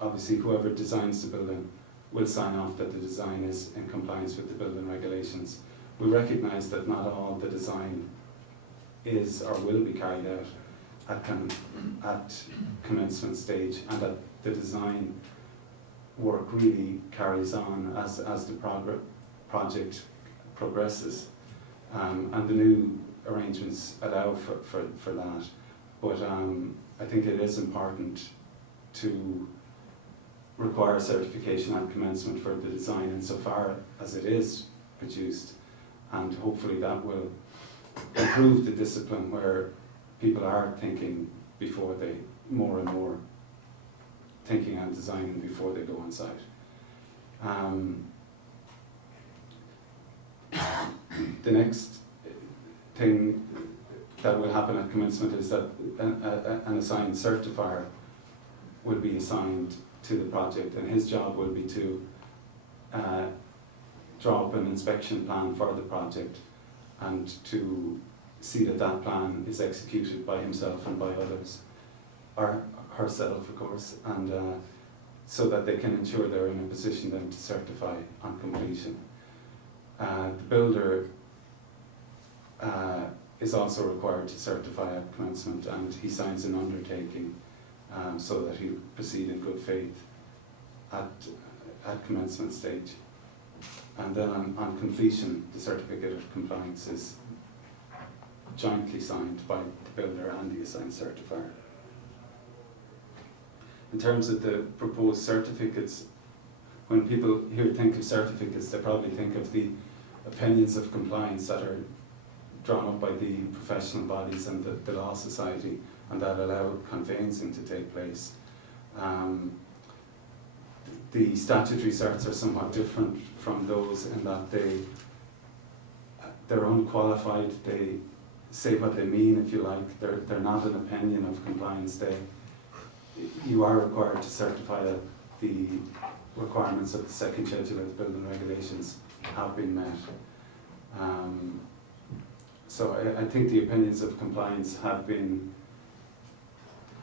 Obviously whoever designs the building will sign off that the design is in compliance with the building regulations. We recognise that not all the design is or will be carried out at commencement stage, and that the design work really carries on as the project progresses, and the new arrangements allow for that. But I think it is important to require certification at commencement for the design insofar as it is produced, and hopefully that will improve the discipline where people are thinking before they, more and more thinking and designing before they go on site. The next thing that will happen at commencement is that an assigned certifier will be assigned to the project, and his job will be to draw up an inspection plan for the project and to see that that plan is executed by himself and by others, or herself of course, and so that they can ensure they're in a position then to certify on completion. The builder is also required to certify at commencement, and he signs an undertaking so that he proceed in good faith at commencement stage. And then on completion, the certificate of compliance is jointly signed by the builder and the assigned certifier. In terms of the proposed certificates, when people here think of certificates, they probably think of the opinions of compliance that are drawn up by the professional bodies and the Law Society, and that allow conveyancing to take place. The statutory certs are somewhat different from those in that they're unqualified. They say what they mean, if you like. They're not an opinion of compliance. You are required to certify that the requirements of the second schedule of the building regulations have been met. So I think the opinions of compliance have been,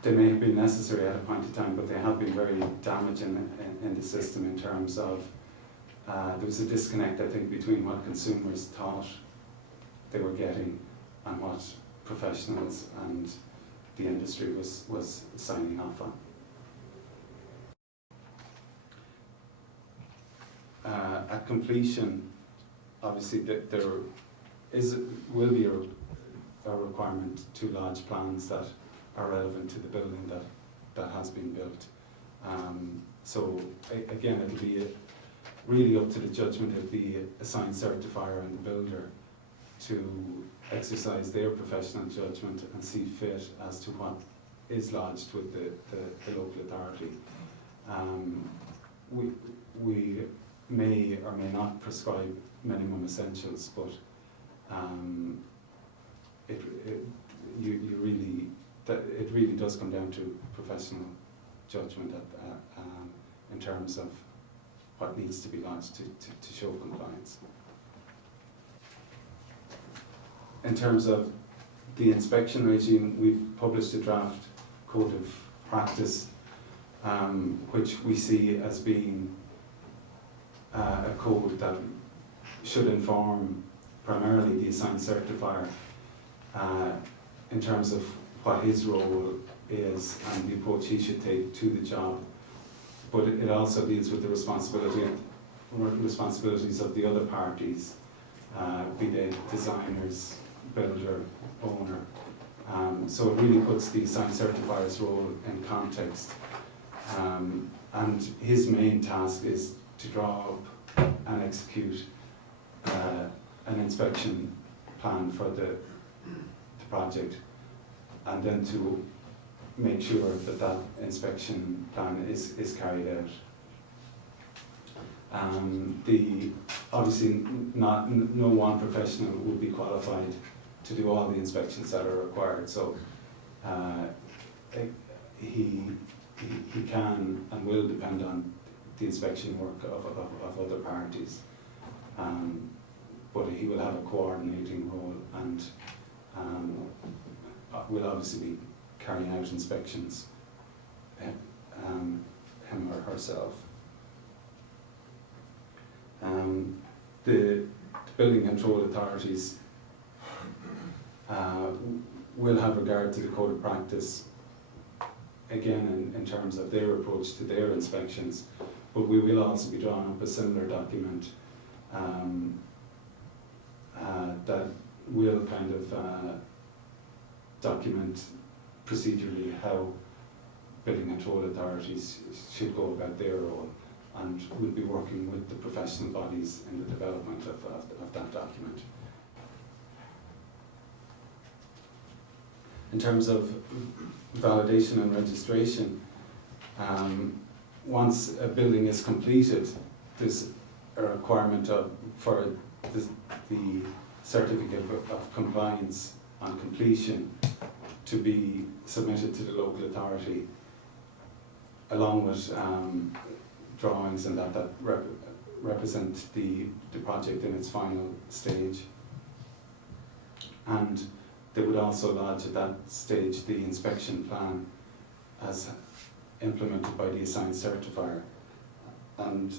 they may have been necessary at a point in time, but they have been very damaging in the system in terms of there was a disconnect, I think, between what consumers thought they were getting and what professionals and the industry was signing off on. At completion, obviously there will be a requirement to lodge plans that are relevant to the building that has been built. So again, it'll be really up to the judgment of the assigned certifier and the builder to exercise their professional judgment and see fit as to what is lodged with the local authority. We may or may not prescribe minimum essentials, but it really does come down to professional judgment in terms of what needs to be lodged to show compliance. In terms of the inspection regime, we've published a draft code of practice, which we see as being a code that should inform primarily the assigned certifier in terms of what his role is and the approach he should take to the job. But it also deals with the responsibilities of the other parties, be they designers, builder, owner. So it really puts the assigned certifier's role in context. And his main task is to draw up and execute an inspection plan for the project, and then to make sure that that inspection plan is carried out. Obviously no one professional would be qualified to do all the inspections that are required, so he can and will depend on the inspection work of other parties, but he will have a coordinating role and will obviously be carrying out inspections, him or herself. The building control authorities will have regard to the code of practice, again in terms of their approach to their inspections, but we will also be drawing up a similar document that will kind of document procedurally how building control authorities should go about their role, and we'll be working with the professional bodies in the development of that document. In terms of validation and registration, once a building is completed, there's a requirement for the certificate of compliance on completion to be submitted to the local authority, along with drawings and that represent the project in its final stage. And they would also lodge at that stage the inspection plan as implemented by the assigned certifier, and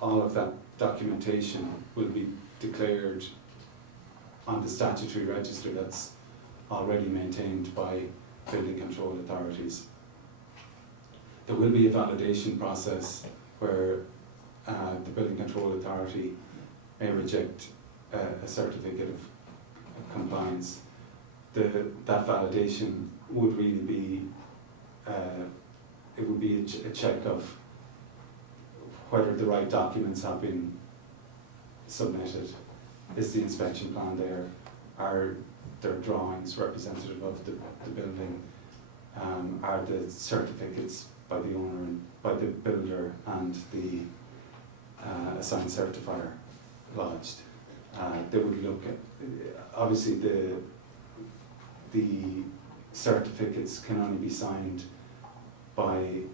all of that documentation will be declared on the statutory register that's already maintained by building control authorities. There will be a validation process where the building control authority may reject a certificate of compliance. That validation would really be it would be a check of whether the right documents have been submitted. Is the inspection plan there? Are there drawings representative of the building? Are the certificates by the owner and by the builder and the assigned certifier lodged? They would look at, obviously the certificates can only be signed by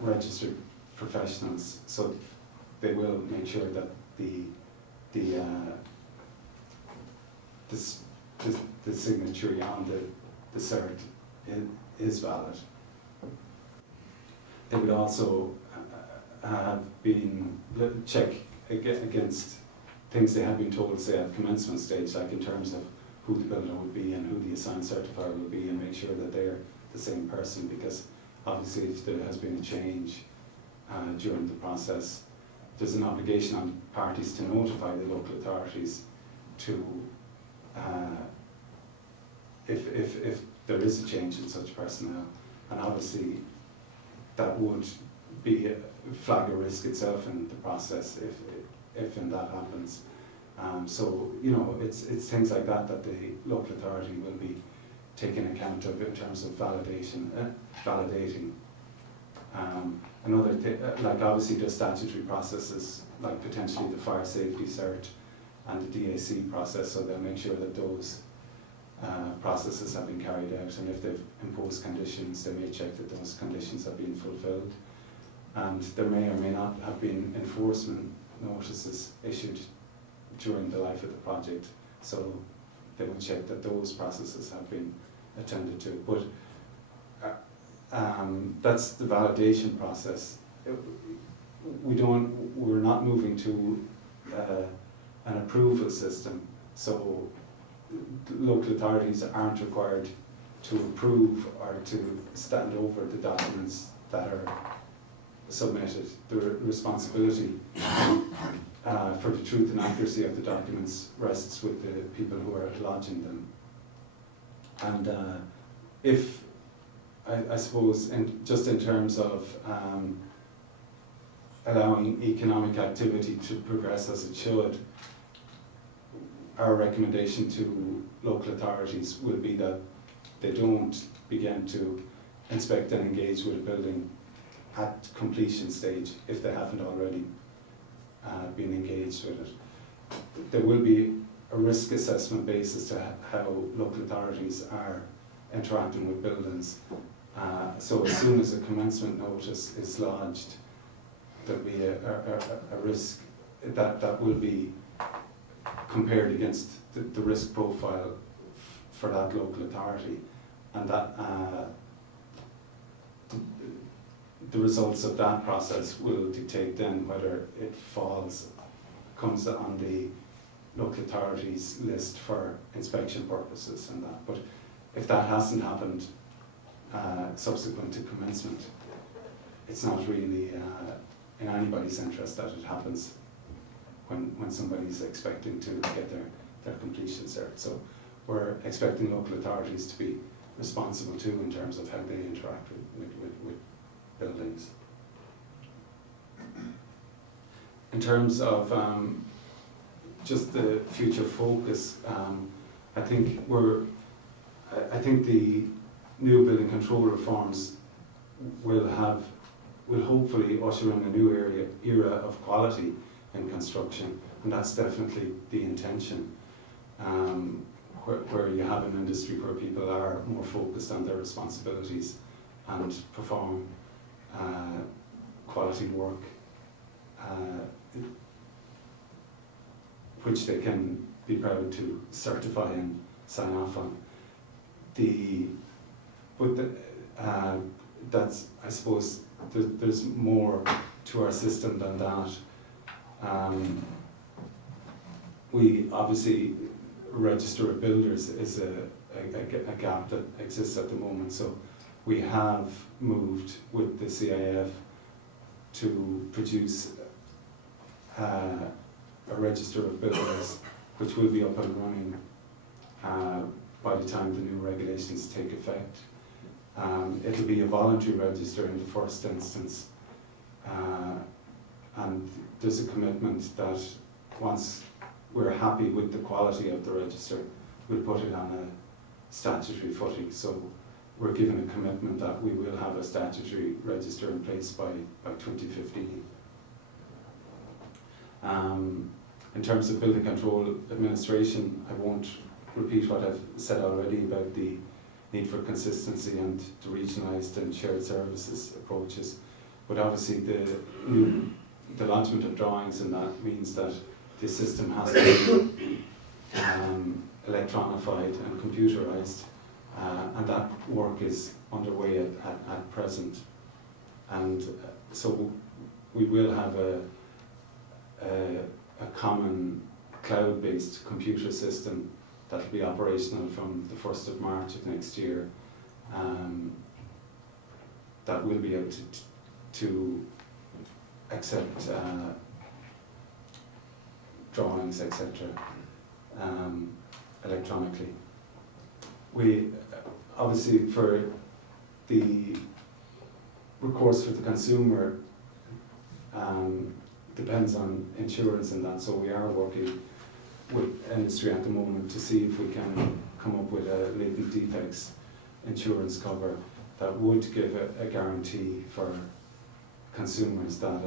registered professionals, so they will make sure that the signature on the cert is valid. They would also have been check against things they have been told, say at commencement stage, like in terms of who the builder would be and who the assigned certifier would be, and make sure that they're the same person, because obviously if there has been a change during the process, there's an obligation on parties to notify the local authorities to if there is a change in such personnel, and obviously that would be flag a risk itself in the process if and that happens. So you know, it's things like that that the local authority will be taking account of in terms of validating. Another thing, like obviously the statutory processes, like potentially the fire safety cert and the DAC process, so they'll make sure that those processes have been carried out, and if they've imposed conditions, they may check that those conditions have been fulfilled. And there may or may not have been enforcement notices issued during the life of the project, so they will check that those processes have been attended to. But that's the validation process. We're not moving to an approval system, so local authorities aren't required to approve or to stand over the documents that are submitted. The responsibility for the truth and accuracy of the documents rests with the people who are lodging them. And if, I suppose, just in terms of allowing economic activity to progress as it should, our recommendation to local authorities will be that they don't begin to inspect and engage with a building at completion stage if they haven't already been engaged with it. There will be a risk assessment basis to how local authorities are interacting with buildings. So as soon as a commencement notice is lodged, there'll be a risk that will be compared against the risk profile for that local authority, and that the results of that process will dictate then whether it comes on the local authority's list for inspection purposes and that. But if that hasn't happened subsequent to commencement, it's not really in anybody's interest that it happens when somebody's expecting to get their completion cert. So we're expecting local authorities to be responsible too in terms of how they interact with buildings. In terms of just the future focus, I think the new building control reforms will hopefully usher in a new era of quality in construction, and that's definitely the intention. Where you have an industry where people are more focused on their responsibilities and perform quality work, which they can be proud to certify and sign off on. That's, I suppose, there's more to our system than that. We obviously, register of builders is a gap that exists at the moment, so we have moved with the CIF to produce a register of builders which will be up and running by the time the new regulations take effect. It'll be a voluntary register in the first instance, and there's a commitment that once we're happy with the quality of the register, we'll put it on a statutory footing. So we're given a commitment that we will have a statutory register in place by 2015. In terms of building control administration, I won't repeat what I've said already about the need for consistency and the regionalised and shared services approaches. but obviously the lodgement of drawings and that means that the system has to be electronified and computerized, and that work is underway at present. And so we will have a common cloud-based computer system that will be operational from the 1st of March of next year, that will be able to accept drawings, etc., electronically. We obviously, for the recourse for the consumer, depends on insurance and that, so we are working with industry at the moment to see if we can come up with a latent defects insurance cover that would give a guarantee for consumers that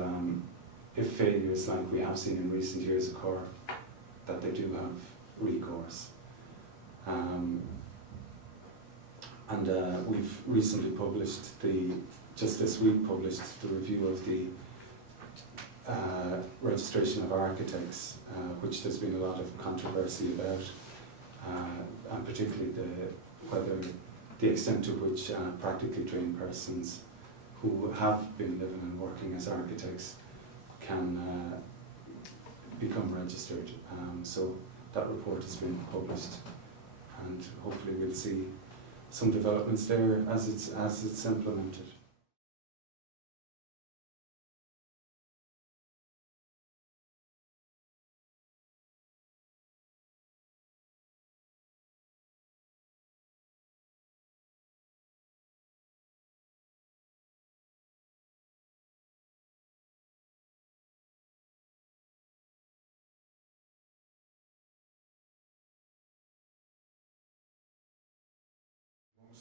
if failures like we have seen in recent years occur, that they do have recourse. We've recently published just this week published the review of the registration of architects, which there's been a lot of controversy about, and particularly the extent to which practically trained persons who have been living and working as architects can become registered. So that report has been published, and hopefully we'll see some developments there as it's implemented.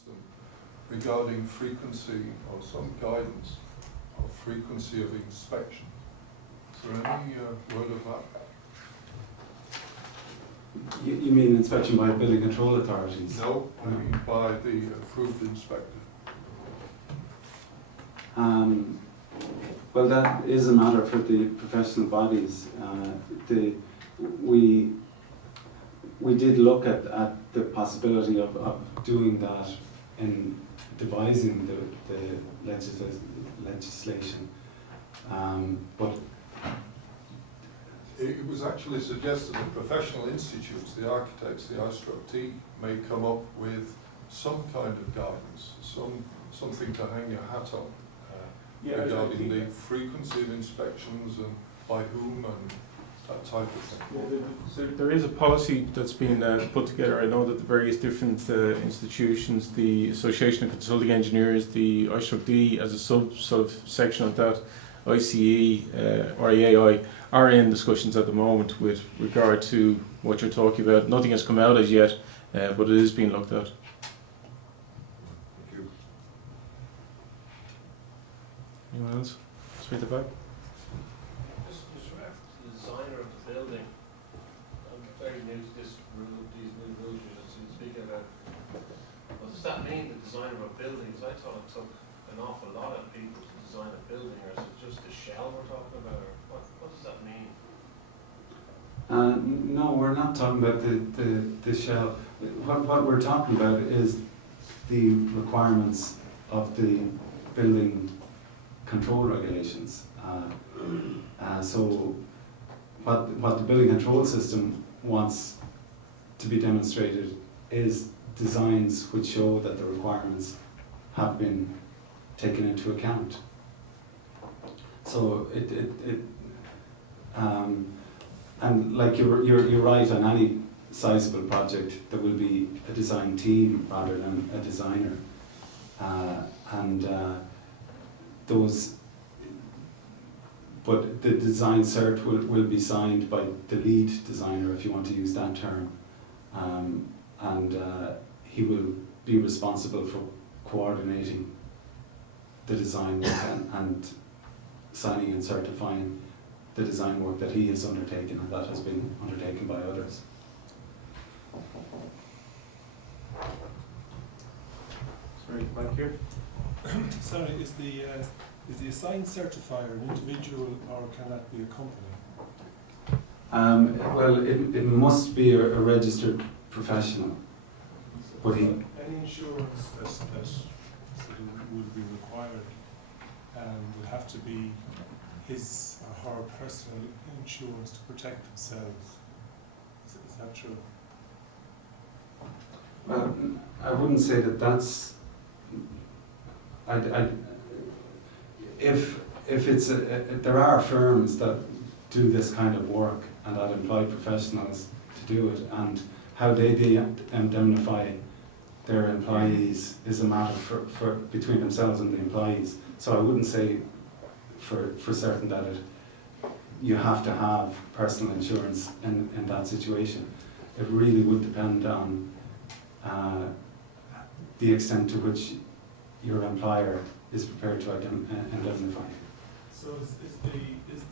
Them regarding frequency or some guidance of frequency of inspection. Is there any word of that? You mean inspection by building control authorities? No, I mean by the approved inspector. Well, that is a matter for the professional bodies. We did look at the possibility of doing that in devising the legislation, but it was actually suggested that professional institutes, the architects, the I/T, may come up with some kind of guidance, something to hang your hat on regarding the frequency of inspections and by whom and that type of thing. Yeah, so there is a policy that's been put together. I know that the various different institutions, the Association of Consulting Engineers, the I/D as a sort of section of that, ICE or AAI, are in discussions at the moment with regard to what you're talking about. Nothing has come out as yet, but it is being looked at. Thank you. Anyone else? Straight at the back. Just reference to the designer of the building. I'm very new to these new rules you're speaking about. What does that mean, the designer of a building? Because I thought it took an awful lot of people to design a building, or is it just the shell we're talking about, or what does that mean? No, we're not talking about the shell. What we're talking about is the requirements of the building control regulations. So what the building control system wants to be demonstrated is designs which show that the requirements have been taken into account. So and like you're right, on any sizable project there will be a design team rather than a designer, but the design cert will be signed by the lead designer, if you want to use that term, and he will be responsible for coordinating the design work and signing and certifying the design work that he has undertaken and that has been undertaken by others. Sorry, back here. Sorry, is the Is the assigned certifier an individual or can that be a company? Well, it must be a registered professional. But he- Any insurance that sort of would be required would have to be his or her personal insurance to protect themselves. Is that true? Well, I wouldn't say that that's. If it's there are firms that do this kind of work and that employ professionals to do it, and how they indemnify their employees is a matter for between themselves and the employees. So I wouldn't say for certain that you have to have personal insurance in that situation. It really would depend on the extent to which your employer is prepared to indemnify. So is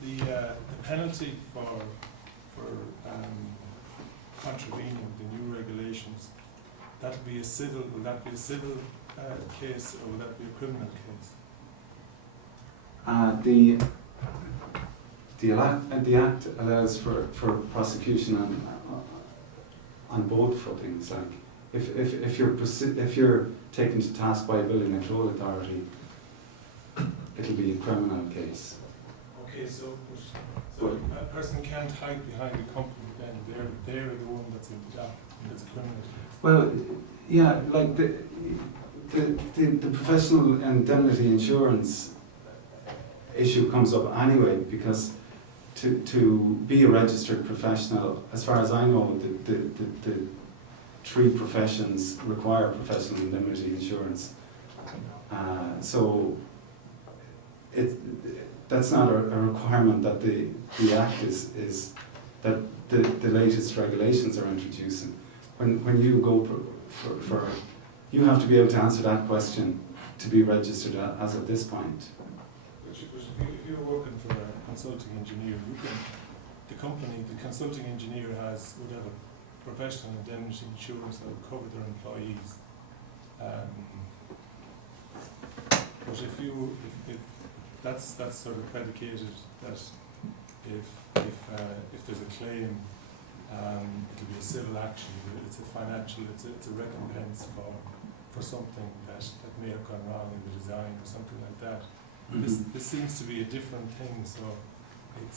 the penalty for contravening the new regulations, that'll be a civil? Will that be a civil case or will that be a criminal case? The Act allows for prosecution on both footings. Like if you're taken to task by a building control authority, it'll be a criminal case. Okay, so a person can't hide behind a company then, they're the one that's in the dock, and it's a criminal case. Well, yeah, like the professional indemnity insurance issue comes up anyway, because to be a registered professional, as far as I know, the three professions require professional indemnity insurance. So that's not a requirement that the Act is that the latest regulations are introducing. When you go for you have to be able to answer that question to be registered as of this point. If you're working for a consulting engineer, the consulting engineer would have a professional indemnity insurance that would cover their employees. But if that's sort of predicated that if there's a claim, it'll be a civil action. It's a recompense for something that may have gone wrong in the design or something like that. Mm-hmm. This seems to be a different thing, so it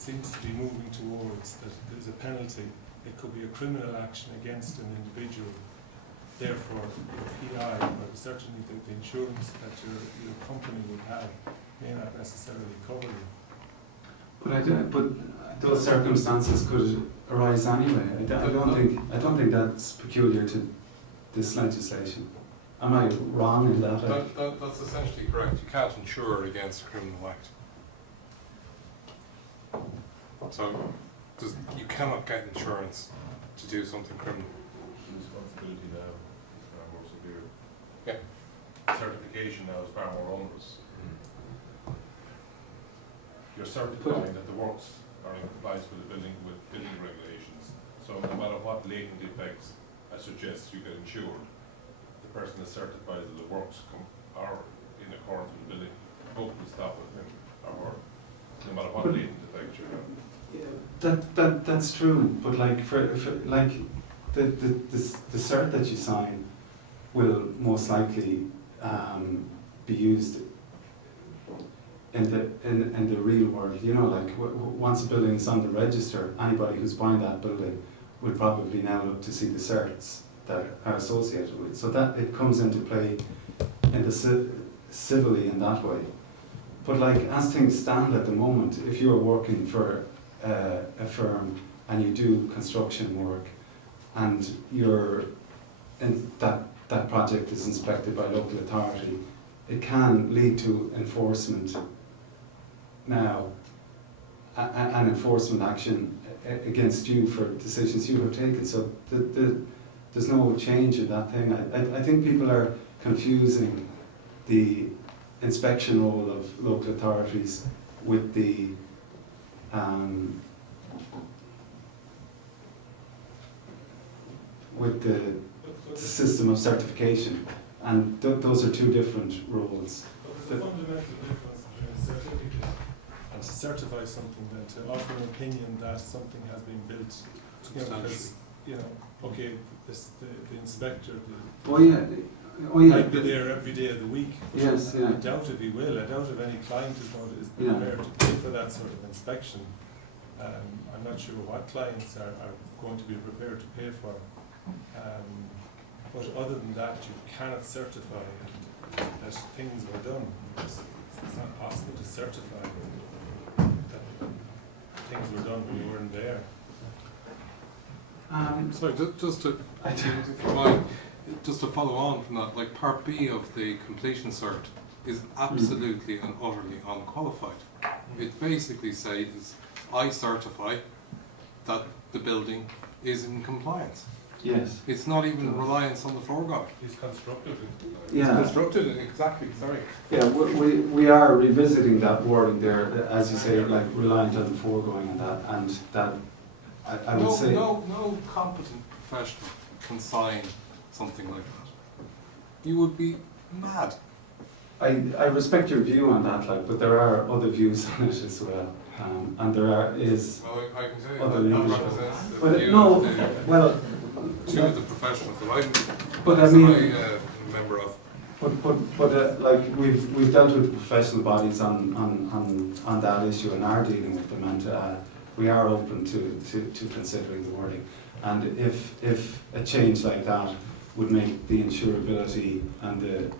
seems to be moving towards that there's a penalty. It could be a criminal action against an individual. Therefore, the PI, but certainly the insurance that your company would have may not necessarily cover you. But those circumstances could arise anyway. I don't think that's peculiar to this legislation. Am I wrong in that? That's essentially correct. You can't insure against a criminal act. So you cannot get insurance to do something criminal. Responsibility now is far more severe. Yeah. Certification now is far more onerous. You're certifying that the works are in compliance with building regulations. So no matter what latent defects I suggest you get insured, the person is certified that the works are in accordance with the building code will stop it or no matter what latent defects you have. Yeah, that's true. But like for like the cert that you sign will most likely be used in the real world. You know, like once a building is on the register, anybody who's buying that building will probably now look to see the certs that are associated with it. So that it comes into play in the civilly in that way. But like as things stand at the moment, if you're working for a firm and you do construction work and that project is inspected by local authority, it can lead to enforcement now, an enforcement action against you for decisions you have taken. So there's no change in that thing. I think people are confusing the inspection role of local authorities with the system of certification, and those are two different roles. But there's a fundamental difference between a certificate and to certify something than to offer an opinion that something has been built. You know, because, you know, okay, the inspector, Oh yeah, oh yeah. might be there every day of the week. Yes, I yeah. doubt if he will. I doubt if any client is going to, is Yeah. prepared to pay for that sort of inspection. I'm not sure what clients are going to be prepared to pay for. But other than that, you cannot certify that things were done. It's not possible to certify that things were done when you weren't there. Sorry, just to, I do. if you mind, just to follow on from that, like part B of the completion cert is absolutely and utterly unqualified. It basically says, I certify that the building is in compliance. Yes. It's not even reliance on the foregoing. It's constructed. Yeah. It's constructed, exactly, sorry. Yeah, we are revisiting that wording there, as you say, like reliant on the foregoing and that I would say. No competent professional can sign something like that. You would be mad. I respect your view on that, like, but there are other views on it as well, and there is. Well, I can tell you Other that leadership. represents the Well, view no, of the well, two of the professionals that But I mean- I'm a member of. but like we've dealt with the professional bodies on that issue and are dealing with them, and we are open to considering the wording. And if a change like that would make the insurability and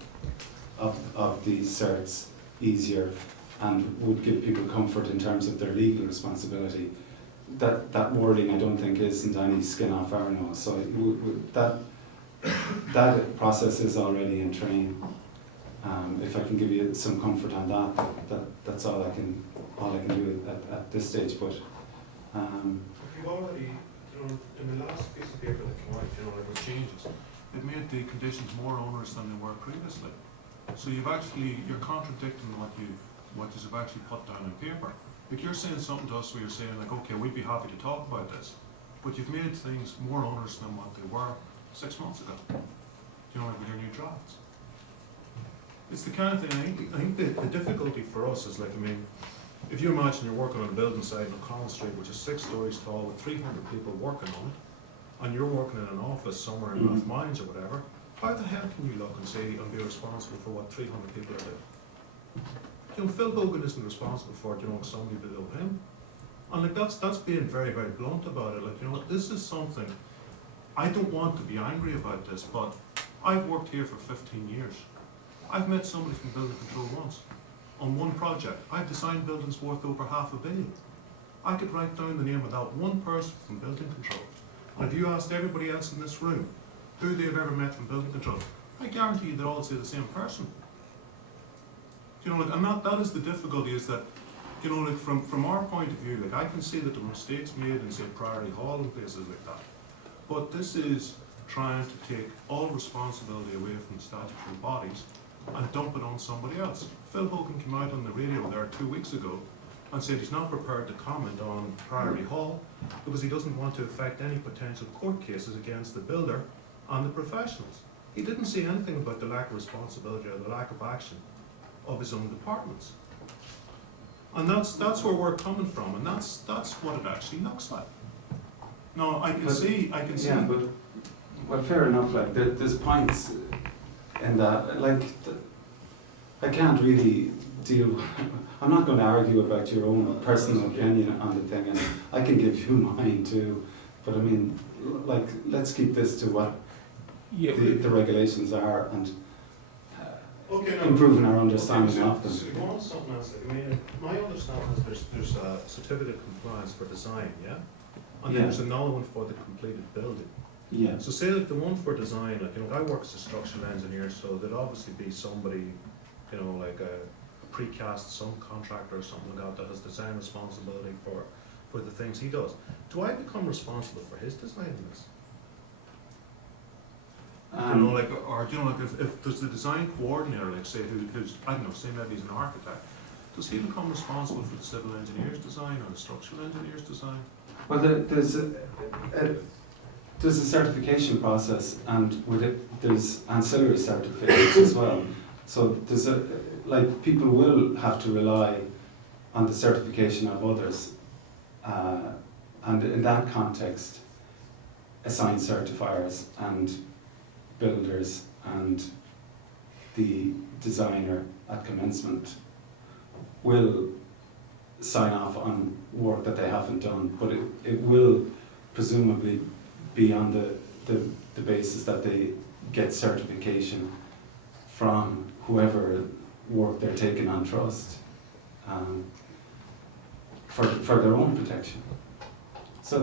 of these certs easier and would give people comfort in terms of their legal responsibility, that wording I don't think isn't any skin off our nose. So that process is already in train. If I can give you some comfort on that's all I can do at this stage. But You've already, in the last piece of paper that came out, there were changes. It made the conditions more onerous than they were previously. So you're contradicting what you've actually put down on paper. Like you're saying something to us where you're saying like, okay, we'd be happy to talk about this, but you've made things more onerous than what they were 6 months ago. Like with your new drafts. It's the kind of thing, I think the difficulty for us is like, if you imagine you're working on a building site in O'Connell Street, which is 6 stories tall with 300 people working on it, and you're working in an office somewhere in North Mines or whatever, how the hell can you look and say and be responsible for what 300 people are doing? Phil Hogan isn't responsible for it, somebody below him. And like that's being very, very blunt about it. Like, this is something, I don't want to be angry about this, but I've worked here for 15 years. I've met somebody from building control once, on one project. I've designed buildings worth over $500 million. I could write down the name of that one person from building control. And if you asked everybody else in this room who they've ever met from building control, I guarantee you they'd all say the same person. And that is the difficulty, is that, from our point of view, like I can see that the mistakes made in, say, Priory Hall and places like that. But this is trying to take all responsibility away from the statutory bodies and dump it on somebody else. Phil Hogan came out on the radio there 2 weeks ago and said he's not prepared to comment on Priory Hall because he doesn't want to affect any potential court cases against the builder and the professionals. He didn't say anything about the lack of responsibility or the lack of action of his own departments. And that's where we're coming from, and that's what it actually looks like. No, I can see. Yeah, but well, fair enough. Like there's points in that. Like I can't really deal. I'm not going to argue about your own personal opinion on the thing, and I can give you mine too. But like, let's keep this to what the regulations are and improving our understanding of them. So you want something else? My understanding is there's a certificate of compliance for design, yeah? And then there's another one for the completed building. Yeah. So say like the one for design, I work as a structural engineer, so there'd obviously be somebody, like a precast subcontractor or something like that has design responsibility for the things he does. Do I become responsible for his design in this? If there's the design coordinator, like say who's I don't know, say maybe he's an architect, does he become responsible for the civil engineer's design or the structural engineer's design? Well, there's a certification process, and with it, there's ancillary certificates as well. So like people will have to rely on the certification of others, and in that context, assign certifiers and builders and the designer at commencement will sign off on work that they haven't done, but it will presumably be on the basis that they get certification from whoever work they're taking on trust, for their own protection. So,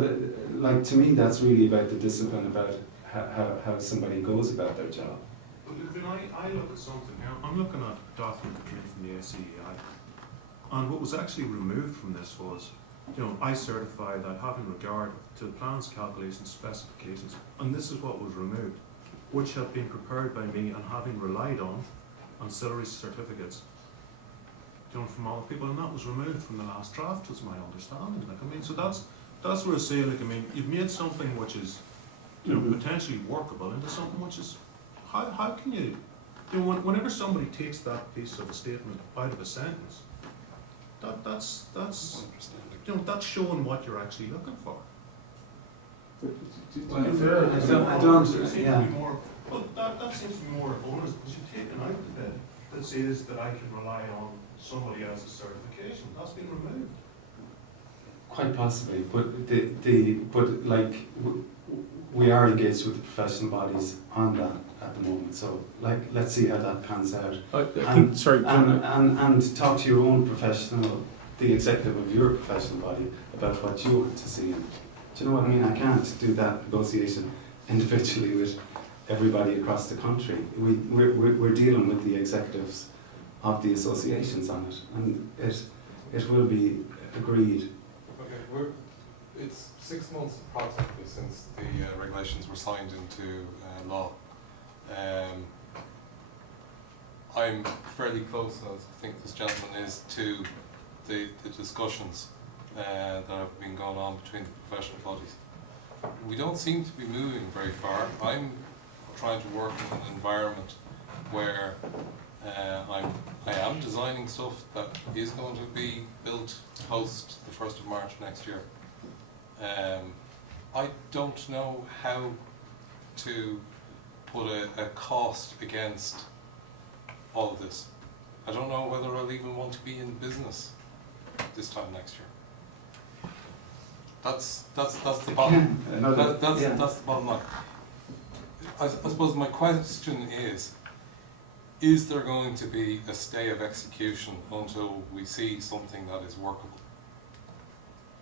like, to me, that's really about the discipline, about how somebody goes about their job. But when I look at something here, I'm looking at a document that came from the ACEI, and what was actually removed from this was, I certify that having regard to the plans, calculations, specifications, and this is what was removed, which have been prepared by me and having relied on ancillary certificates, from all people, and that was removed from the last draft, was my understanding. So that's where I say, you've made something which is, potentially workable into something which is, how can you, whenever somebody takes that piece of a statement out of a sentence, that's showing what you're actually looking for. That seems to be more a bonus, because you've taken out the bit that says that I can rely on somebody else's certification. That's been removed. Quite possibly, but we are engaged with the professional bodies on that at the moment. So let's see how that pans out. And talk to your own professional, the executive of your professional body, about what you want to see. Do you know what I mean? I can't do that negotiation individually with everybody across the country. We're dealing with the executives of the associations on it, and it will be agreed. Okay, it's 6 months approximately since the regulations were signed into law. I'm fairly close, as I think this gentleman is, to the discussions that have been going on between the professional bodies. We don't seem to be moving very far. I'm trying to work in an environment where I am designing stuff that is going to be built post the 1st of March next year. I don't know how to put a cost against all of this. I don't know whether I'll even want to be in business this time next year. That's the bottom. That's the bottom line. I suppose my question is there going to be a stay of execution until we see something that is workable?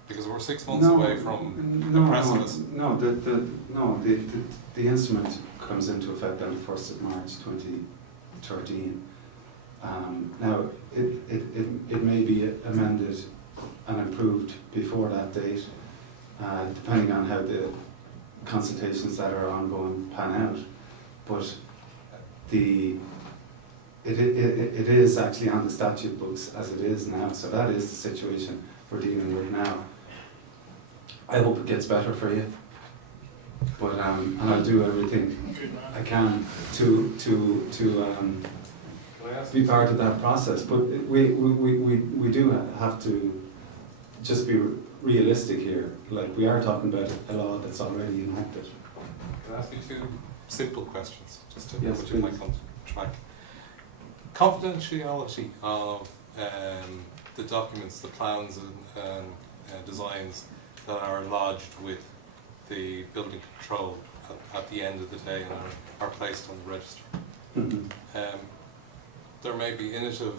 Because we're 6 months away from the precipice. The instrument comes into effect on the 1st of March 2013. Now, it may be amended and improved before that date, depending on how the consultations that are ongoing pan out. But it is actually on the statute books as it is now, so that is the situation we're dealing with now. I hope it gets better for you, but and I'll do everything I can to be part of that process. But we do have to just be realistic here. Like, we are talking about a law that's already enacted. Can I ask you 2 simple questions, just to Yes, put you on track? Confidentiality of the documents, the plans and designs that are lodged with the building control at the end of the day and are placed on the register. Mm-hmm. There may be innovative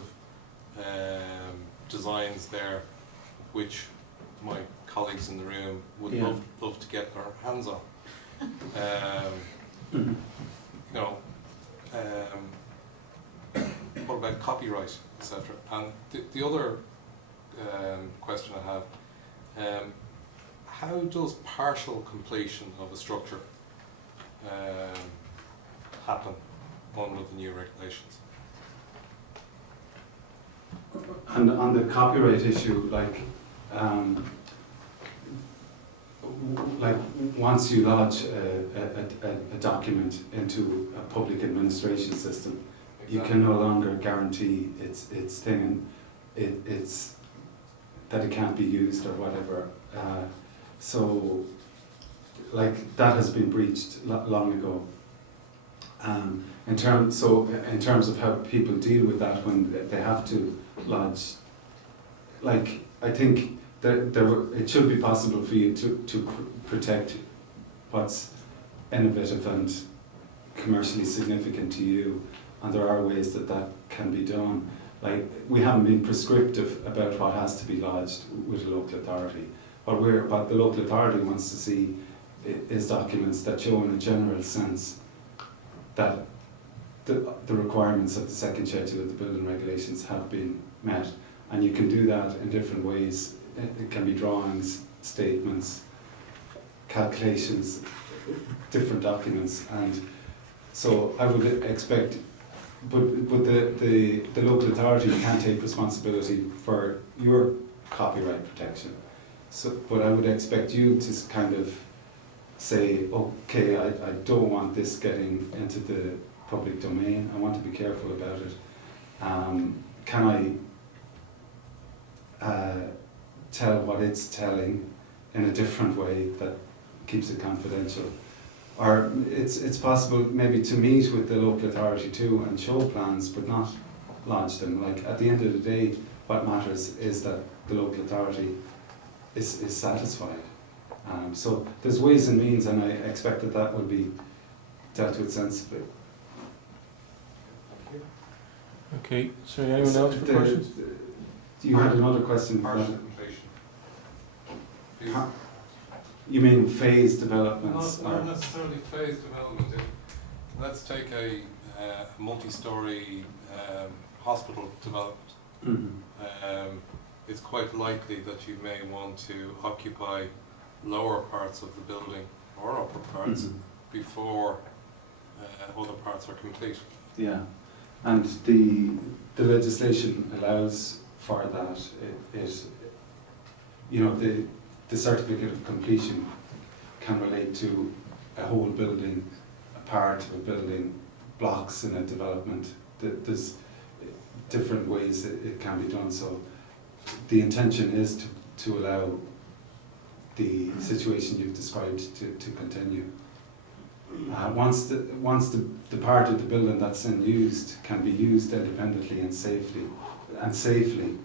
designs there which my colleagues in the room would love to get their hands on. What about copyright, etc.? And the other question I have, how does partial completion of a structure happen under the new regulations? And on the copyright issue, like once you lodge a document into a public administration system, you can no longer guarantee its thing, it's that it can't be used or whatever. So, like, that has been breached long ago. In terms of how people deal with that when they have to lodge, like, I think it should be possible for you to protect what's innovative and commercially significant to you, and there are ways that can be done. Like, we haven't been prescriptive about what has to be lodged with a local authority. What the local authority wants to see is documents that show in a general sense that the requirements of the second schedule of the building regulations have been met. And you can do that in different ways. It can be drawings, statements, calculations, different documents. And so I would expect, but the local authority can't take responsibility for your copyright protection. So, but I would expect you to kind of say, okay, I don't want this getting into the public domain. I want to be careful about it. Can I tell what it's telling in a different way that keeps it confidential? Or it's possible maybe to meet with the local authority too and show plans but not launch them. Like, at the end of the day, what matters is that the local authority is satisfied. So there's ways and means, and I expect that will be dealt with sensibly. Okay, so anyone else for questions? You had another question? Partial completion. You mean phase developments? Not necessarily phase development. Let's take a multi-storey hospital development. Mm-hmm. It's quite likely that you may want to occupy lower parts of the building or upper parts Mm-hmm. before other parts are complete. Yeah, and the legislation allows for that. The certificate of completion can relate to a whole building, a part of a building, blocks in a development. There's different ways it can be done. So the intention is to allow the situation you've described to continue. Once the part of the building that's unused can be used independently and safely,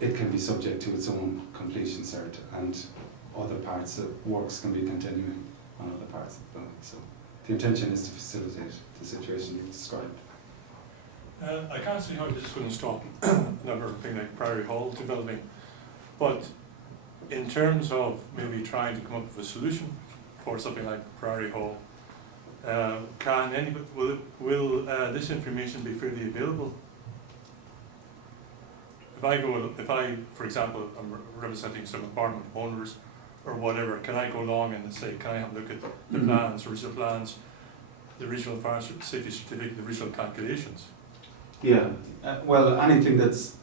it can be subject to its own completion cert, and other parts of works can be continuing on other parts of the building. So the intention is to facilitate the situation you've described. I can't see how this is going to stop another thing like Prairie Hall developing, but in terms of maybe trying to come up with a solution for something like Prairie Hall, will this information be freely available? If I, for example, I'm representing some apartment owners or whatever, can I go along and say, can I have a look at the plans, original plans, the regional fire safety certificate, the regional calculations? Yeah, well, anything that's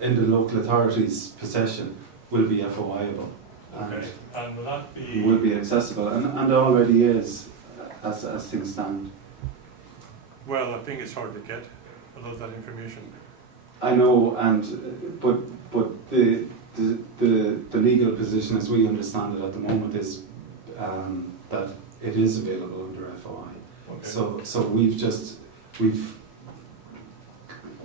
in the local authority's possession will be FOIable. Okay, and will that be... Will be accessible, and already is, as things stand. Well, I think it's hard to get a lot of that information. I know, but the legal position, as we understand it at the moment, is that it is available under FOI. Okay. So we've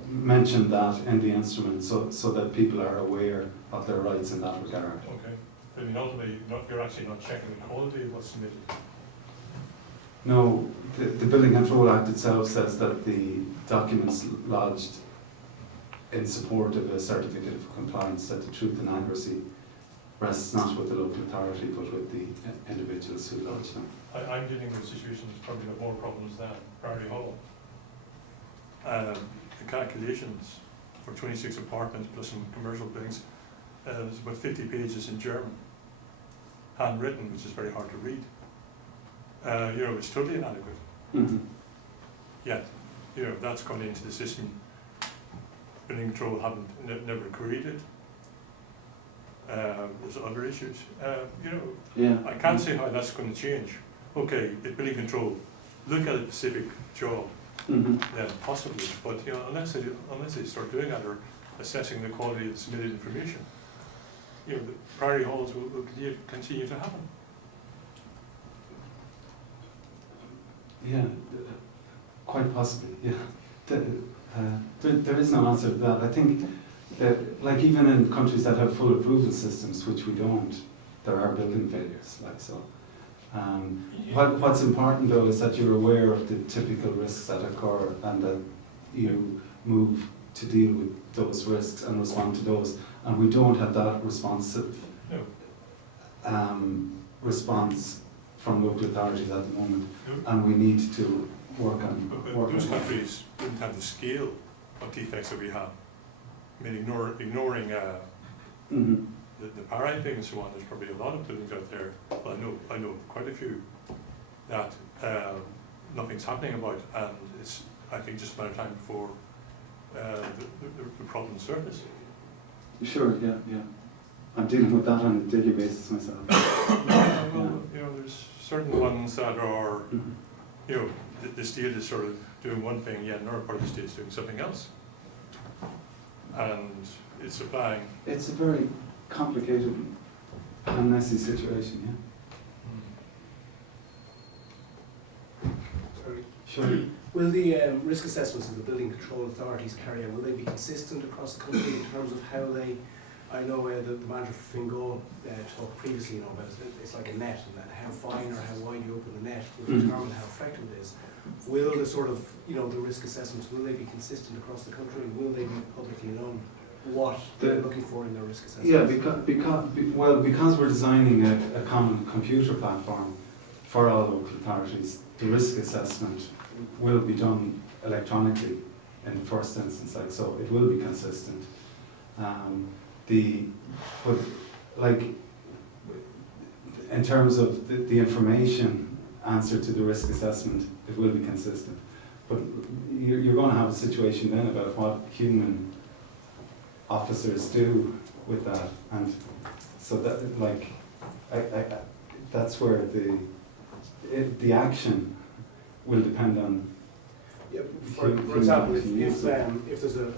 mentioned that in the instrument, so that people are aware of their rights in that regard. Okay. I mean, ultimately, you're actually not checking the quality of what's submitted. No, the Building Control Act itself says that the documents lodged in support of a certificate of compliance, that the truth and accuracy rests not with the local authority but with the individuals who lodge them. I'm dealing with a situation that's probably got more problems than Prairie Hall. The calculations for 26 apartments plus some commercial buildings, there's about 50 pages in German, handwritten, which is very hard to read. It's totally inadequate. Mm-hmm. Yet, that's gone into the system. Building control never created. There's other issues. Yeah. I can't say how that's going to change. Okay, it's building control. Look at a specific job. Mhm. then possibly, but you know, unless they start doing that or assessing the quality of the submitted information, you know, the priority halls will continue to happen. Yeah, quite possibly, yeah. There is no answer to that. I think that, like, even in countries that have full approval systems, which we don't, there are building failures, like so. What's important though is that you're aware of the typical risks that occur and that you move to deal with those risks and respond to those. And we don't have that responsive response from local authorities at the moment, and we need to work on. Those countries wouldn't have the scale of defects that we have. I mean, ignoring the paraping and so on, there's probably a lot of buildings out there, well, I know quite a few, that nothing's happening about, and it's, I think, just a matter of time before the problems surface. Sure, yeah. I'm dealing with that on a daily basis myself. Well, you know, there's certain ones that are, you know, the state is sort of doing one thing, yet another part of the state is doing something else. And it's applying. It's a very complicated and messy situation, yeah. Sure. Will the risk assessments that the building control authorities carry out, will they be consistent across the country in terms of how they, I know the manager for Fingal talked previously, you know, about it's like a net, and how fine or how wide you open the net will determine how effective it is. Will the sort of, you know, the risk assessments, will they be consistent across the country? Will they be publicly known what they're looking for in their risk assessments? Yeah, because we're designing a common computer platform for all local authorities, the risk assessment will be done electronically in the first instance, like, so it will be consistent. But like, in terms of the information answer to the risk assessment, it will be consistent. But you're going to have a situation then about what human officers do with that, and so that, like, that's where the action will depend on. Yeah, for example, if there's a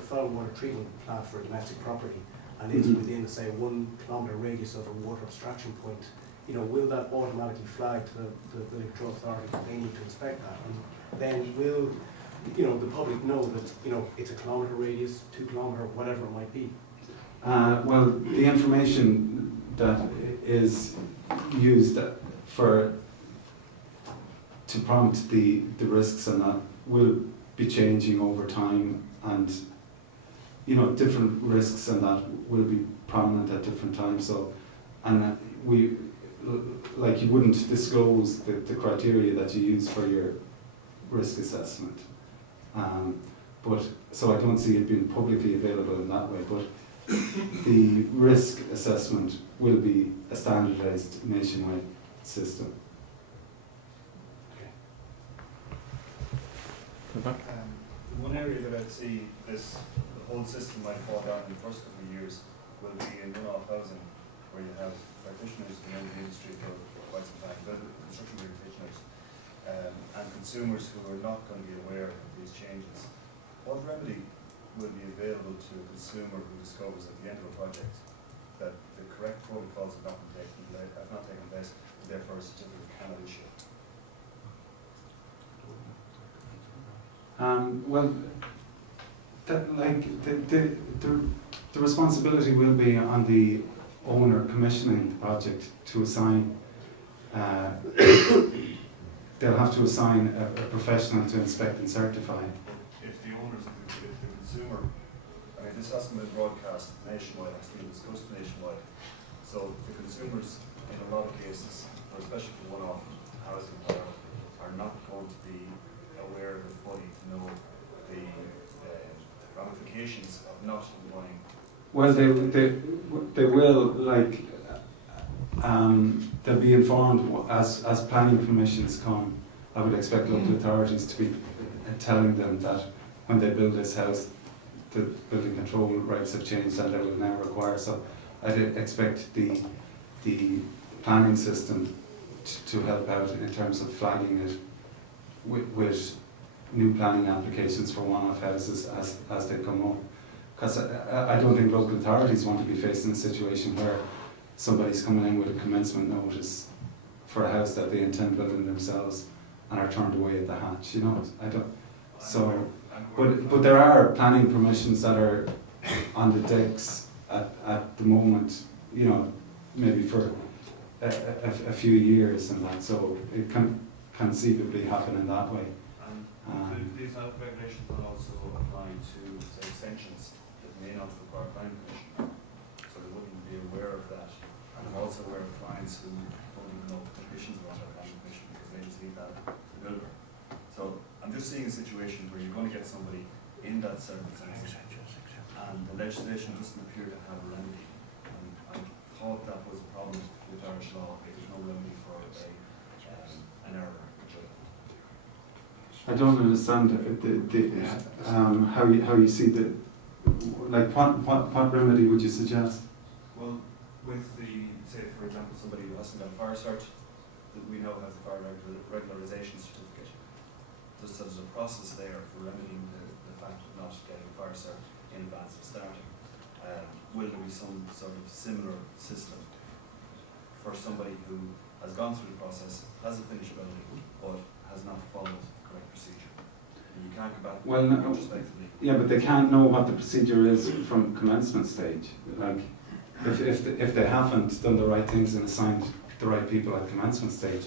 foul water treatment plant for a domestic property, and it's within, say, 1 kilometre radius of a water abstraction point, you know, will that automatically flag to the building control authority that they need to inspect that? And then will, you know, the public know that, you know, it's a kilometre radius, 2 kilometre, whatever it might be? Well, the information that is used to prompt the risks and that will be changing over time, and, you know, different risks and that will be prominent at different times. So, and like, you wouldn't disclose the criteria that you use for your risk assessment. But so I don't see it being publicly available in that way. But the risk assessment will be a standardised nationwide system. One area that I'd see the whole system might fall down in the first couple of years will be in one-off housing, where you have practitioners who've been in the industry for quite some time, construction practitioners, and consumers who are not going to be aware of these changes. What remedy will be available to a consumer who discovers at the end of a project that the correct protocols have not taken place, and therefore a certificate cannot issue? Well, the responsibility will be on the owner commissioning the project to assign. They'll have to assign a professional to inspect and certify. If the consumer, I mean, this hasn't been broadcast nationwide, it's been discussed nationwide. So the consumers, in a lot of cases, especially for one-off housing, are not going to be aware of it fully to know the ramifications of not employing. Well, they will, like, they'll be informed as planning permissions come. I would expect local authorities to be telling them that when they build this house, the building control rights have changed and they will now require. So I'd expect the planning system to help out in terms of flagging it with new planning applications for one-off houses as they come up. Because I don't think local authorities want to be faced in a situation where somebody's coming in with a commencement notice for a house that they intend building themselves and are turned away at the hatch, you know. I don't. So, but there are planning permissions that are on the decks at the moment, you know, maybe for a few years and that. So it can conceivably happen in that way. These regulations will also apply to, say, extensions that may not require planning permission, so they wouldn't be aware of that. And I'm also aware of clients who don't even know the conditions about their planning permission because they just leave that to the builder. So I'm just seeing a situation where you're going to get somebody in that circumstance, and the legislation doesn't appear to have a remedy. And I thought that was a problem with Irish law, if there's no remedy for an error. I don't understand how you see the, like, what remedy would you suggest? Well, with the, say for example, somebody who hasn't got a fire cert, that we know has a fire regularisation certificate. There's a process there for remedying the fact of not getting a fire cert in advance of starting. Will there be some sort of similar system for somebody who has gone through the process, has a finished building, but has not followed the correct procedure? And you can't go back retrospectively. Yeah, but they can't know what the procedure is from commencement stage. Like, if they haven't done the right things and assigned the right people at commencement stage,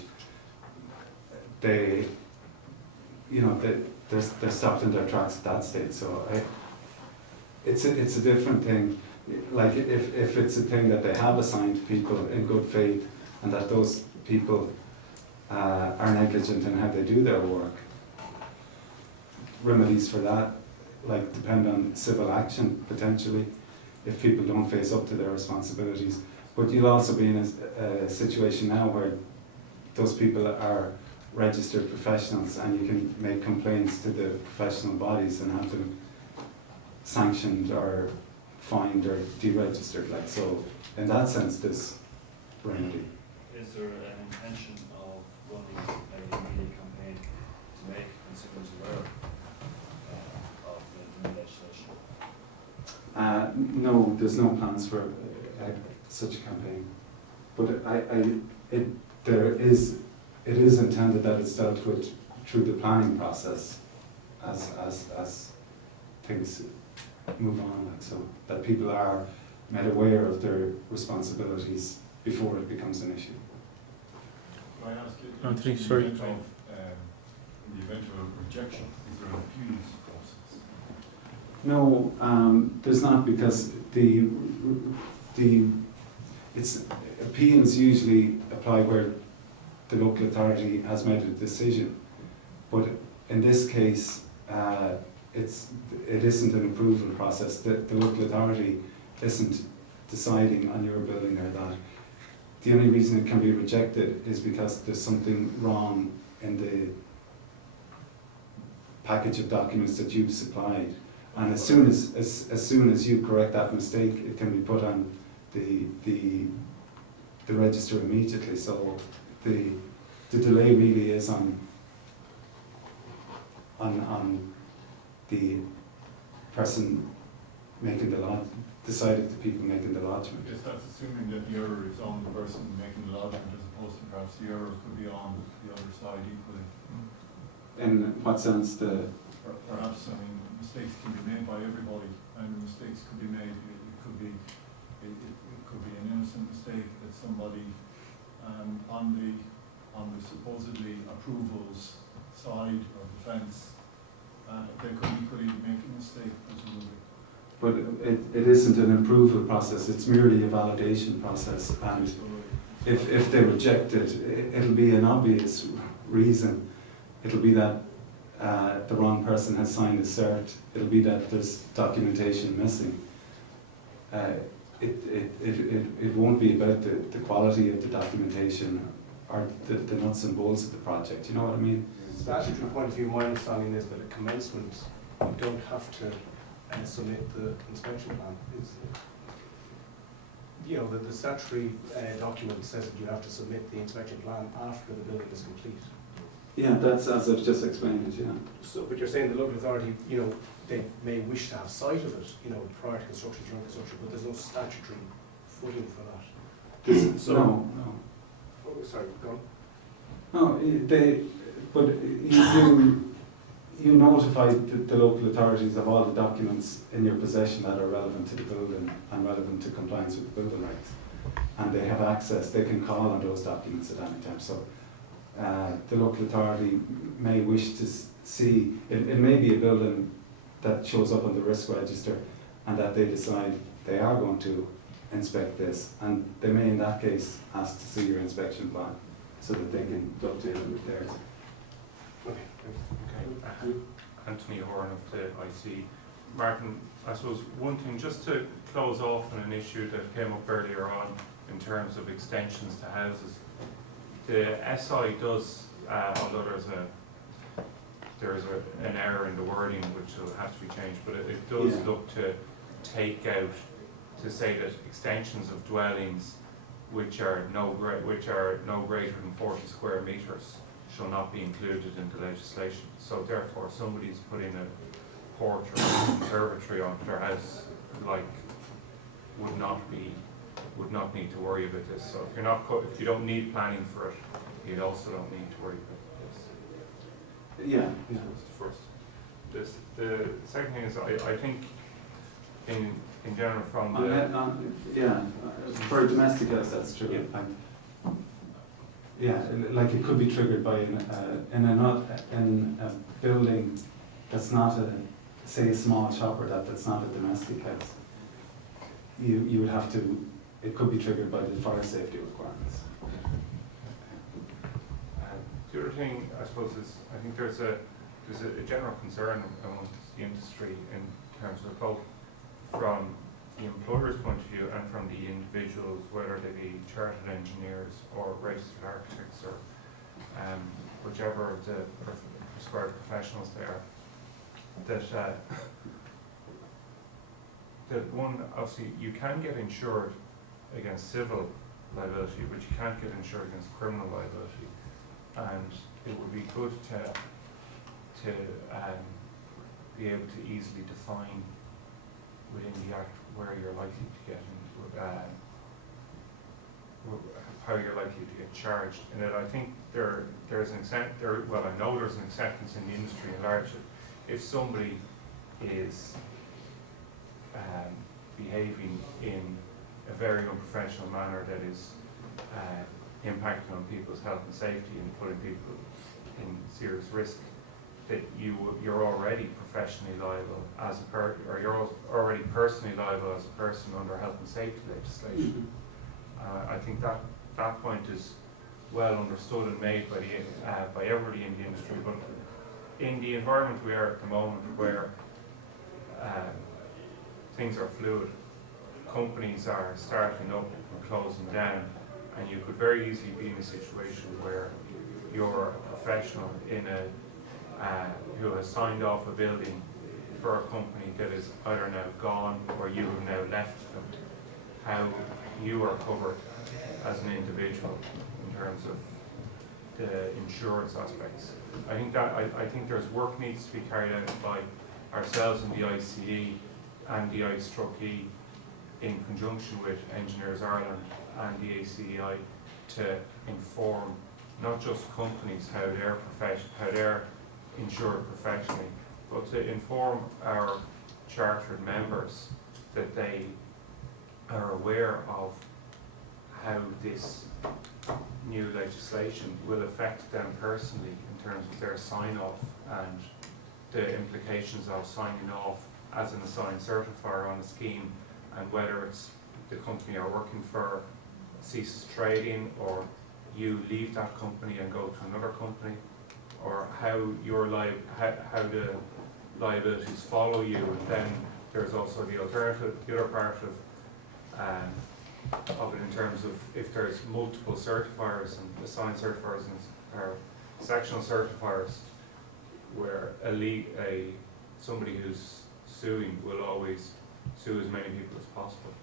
they, you know, they're stopped in their tracks at that stage. So it's a different thing. Like, if it's a thing that they have assigned people in good faith and that those people are negligent in how they do their work, remedies for that, like, depend on civil action potentially if people don't face up to their responsibilities. But you'll also be in a situation now where those people are registered professionals and you can make complaints to the professional bodies and have them sanctioned or fined or deregistered. Like, so in that sense, there's remedy. Is there an intention of running a media campaign to make consumers aware of the new legislation? No, there's no plans for such a campaign. But it is intended that it's dealt with through the planning process as things move on, like, so that people are made aware of their responsibilities before it becomes an issue. Can I ask you, Anthony, in the sorry. event of, in the event of a rejection, is there an appeals process? No, there's not, because it's appeals usually apply where the local authority has made a decision, but in this case, it isn't an approval process. The local authority isn't deciding on your building or that. The only reason it can be rejected is because there's something wrong in the package of documents that you've supplied. And as soon as you correct that mistake, it can be put on the register immediately. So the delay really is on the person making the lodgement, decided the people making the lodgement. Yes, that's assuming that the error is on the person making the lodgement as opposed to perhaps the error could be on the other side equally. In what sense? Perhaps, I mean, mistakes can be made by everybody, and mistakes could be made. It could be an innocent mistake that somebody on the supposedly approvals side of the fence, they could equally make a mistake, presumably. But it isn't an approval process, it's merely a validation process, and if they reject it, it'll be an obvious reason. It'll be that the wrong person has signed a cert, it'll be that there's documentation missing. It won't be about the quality of the documentation or the nuts and bolts of the project, you know what I mean? Statutory point of view, my understanding is that at commencement, you don't have to submit the inspection plan. You know, the statutory document says that you have to submit the inspection plan after the building is complete. Yeah, that's as I've just explained it, yeah. So, but you're saying the local authority, you know, they may wish to have sight of it, you know, prior to construction, during construction, but there's no statutory footing for that. So, No. oh, sorry, go on. No, but you notify the local authorities of all the documents in your possession that are relevant to the building and relevant to compliance with the building regs. And they have access, they can call on those documents at any time. So the local authority may wish to see, it may be a building that shows up on the risk register and that they decide they are going to inspect this, and they may in that case ask to see your inspection plan so that they can dovetail it with theirs. Okay. Anthony Horan of the IC. Martin, I suppose one thing, just to close off on an issue that came up earlier on in terms of extensions to houses. The SI does, although there's an error in the wording which will have to be changed, but it does look to take out, to say that extensions of dwellings which are no greater than 40 square metres shall not be included in the legislation. So therefore, somebody's putting a porch or a conservatory onto their house, like, would not need to worry about this. So if you don't need planning for it, you also don't need to worry about this. Yeah. That's the first. The second thing is, I think in general from for a domestic house that's true. Like it could be triggered by in a building that's not say a small shop or that's not a domestic house. You would have to. It could be triggered by the fire safety requirements. The other thing, I suppose, is I think there's a general concern amongst the industry in terms of both from the employer's point of view and from the individuals, whether they be chartered engineers or registered architects or whichever of the prescribed professionals they are, that one, obviously, you can get insured against civil liability, but you can't get insured against criminal liability. And it would be good to be able to easily define within the Act where you're likely to get how you're likely to get charged. And I think there's an I know there's an acceptance in the industry at large that if somebody is behaving in a very unprofessional manner that is impacting on people's health and safety and putting people in serious risk, that you're already professionally liable as a you're already personally liable as a person under health and safety legislation. I think that point is well understood and made by everybody in the industry, but in the environment we are at the moment, where things are fluid, companies are starting up and closing down, and you could very easily be in a situation where you're a professional who has signed off a building for a company that is either now gone or you have now left them, how you are covered as an individual in terms of the insurance aspects. I think there's work needs to be carried out by ourselves in the ICE and the ICE/E in conjunction with Engineers Ireland and the ACEI to inform not just companies how they're insured professionally, but to inform our chartered members that they are aware of how this new legislation will affect them personally in terms of their sign-off and the implications of signing off as an assigned certifier on a scheme, and whether it's the company you're working for ceases trading or you leave that company and go to another company, or how how the liabilities follow you. And then there's also the other part of it in terms of if there's multiple certifiers and assigned certifiers or sectional certifiers, where somebody who's suing will always sue as many people as possible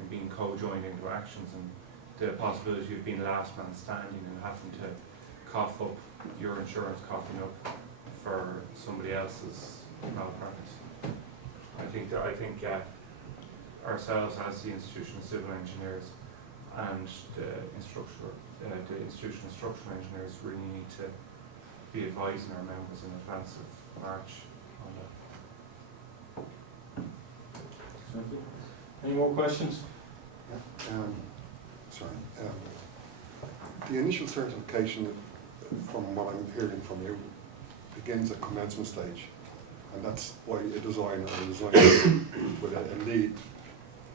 and being co-joined into actions, and the possibility of being last man standing and having to cough up your insurance coughing up for somebody else's malpractice. I think ourselves as the Institution of Civil Engineers and the Institution of Structural Engineers really need to be advising our members in advance of March on that. Any more questions? The initial certification, from what I'm hearing from you, begins at commencement stage, and that's why a designer or a designer with a lead,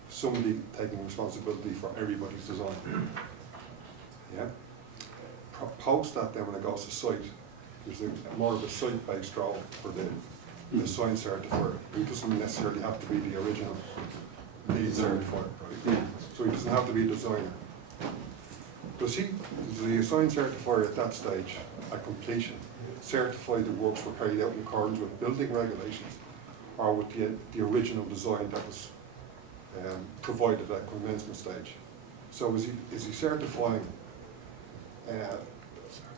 somebody taking responsibility for everybody's design. Yeah. Post that, then when it goes to site, there's more of a site-based role for the design certifier. He doesn't necessarily have to be the original lead certifier, right? Yeah. So he doesn't have to be a designer. Does the assigned certifier at that stage, at completion, certify the works were carried out in accordance with building regulations or with the original design that was provided at commencement stage? So is he certifying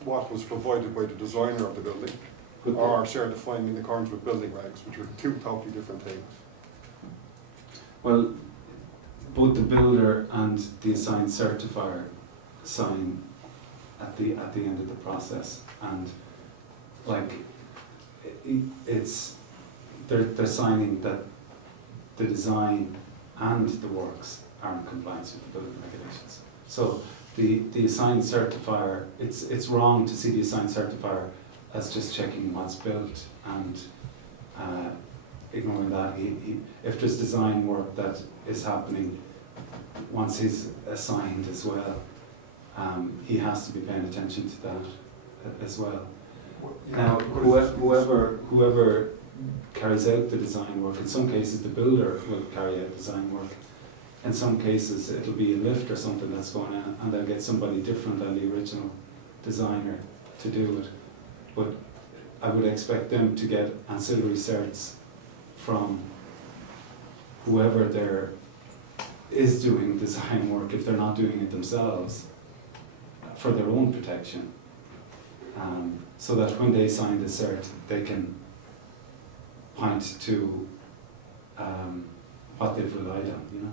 what was provided by the designer of the building, or certifying in accordance with building regs, which are two totally different things? Well, both the builder and the assigned certifier sign at the end of the process, and like they're signing that the design and the works are in compliance with the building regulations. So the assigned certifier, it's wrong to see the assigned certifier as just checking what's built and ignoring that. If there's design work that is happening once he's assigned as well, he has to be paying attention to that as well. Now, whoever carries out the design work, in some cases the builder will carry out design work. In some cases it'll be a lift or something that's going on, and they'll get somebody different than the original designer to do it. But I would expect them to get ancillary certs from whoever is doing design work, if they're not doing it themselves, for their own protection, so that when they sign the cert, they can point to what they've relied on, you know.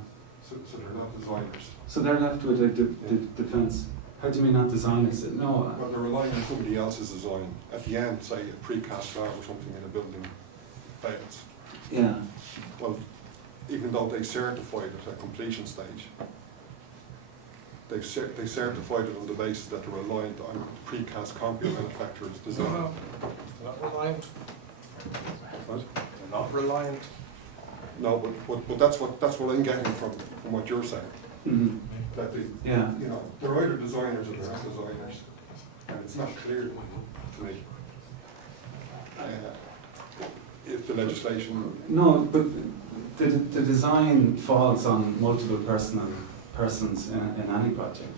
So they're not designers. So they're left with the defence. How do you mean not designers? No. Well, they're relying on somebody else's design. At the end, say a precast slab or something in a building fails. Yeah. Well, even though they certified it at completion stage, they certified it on the basis that they're reliant on precast concrete manufacturers' design. Not reliant. What? They're not reliant. No, but that's what I'm getting from what you're saying. Mm-hmm. That Yeah. you know, they're either designers or they're not designers, and it's not clear to me if the legislation. No, but the design falls on multiple persons in any project.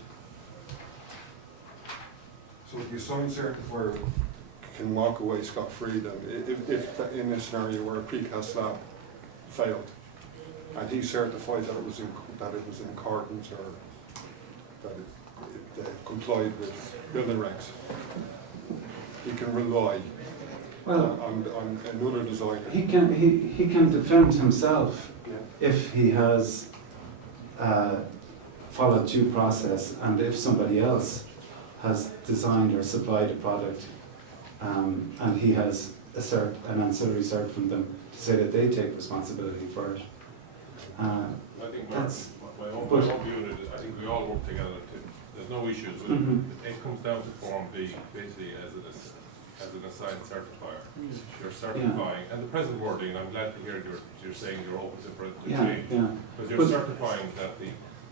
So if the assigned certifier can walk away scot-free then, if in this scenario where a precast slab failed, and he certified that it was in accordance or that it complied with building regs, he can rely on another designer. He can defend himself Yeah. if he has followed due process, and if somebody else has designed or supplied a product, and he has an ancillary cert from them to say that they take responsibility for it. I think my own unit, I think we all work together. There's no issues with it. It comes down to Form B, basically as an assigned certifier. You're certifying, and the present wording, I'm glad to hear you're saying you're open to change. Because you're certifying that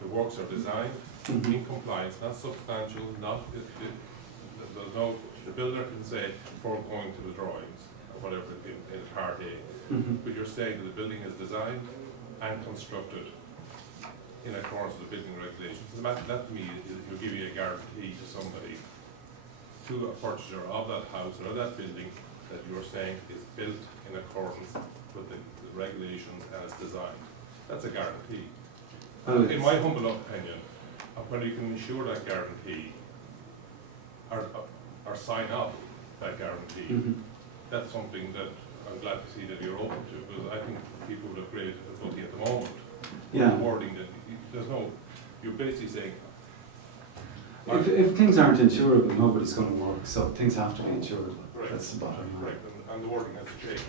the works are designed in compliance, not substantial, there's no, the builder can say before going to the drawings, or whatever, in Part A. But you're saying that the building is designed and constructed in accordance with the building regulations. That to me, will give you a guarantee to somebody, to a purchaser of that house or that building, that you're saying is built in accordance with the regulations and it's designed. That's a guarantee. In my humble opinion, whether you can ensure that guarantee, or or sign off that guarantee. That's something that I'm glad to see that you're open to, because I think people would have created difficulty at the moment. Yeah. Wording that, there's no, you're basically saying, If things aren't insurable, nobody's going to work, so things have to be insurable. right, That's the bottom line. right, and the wording has to change.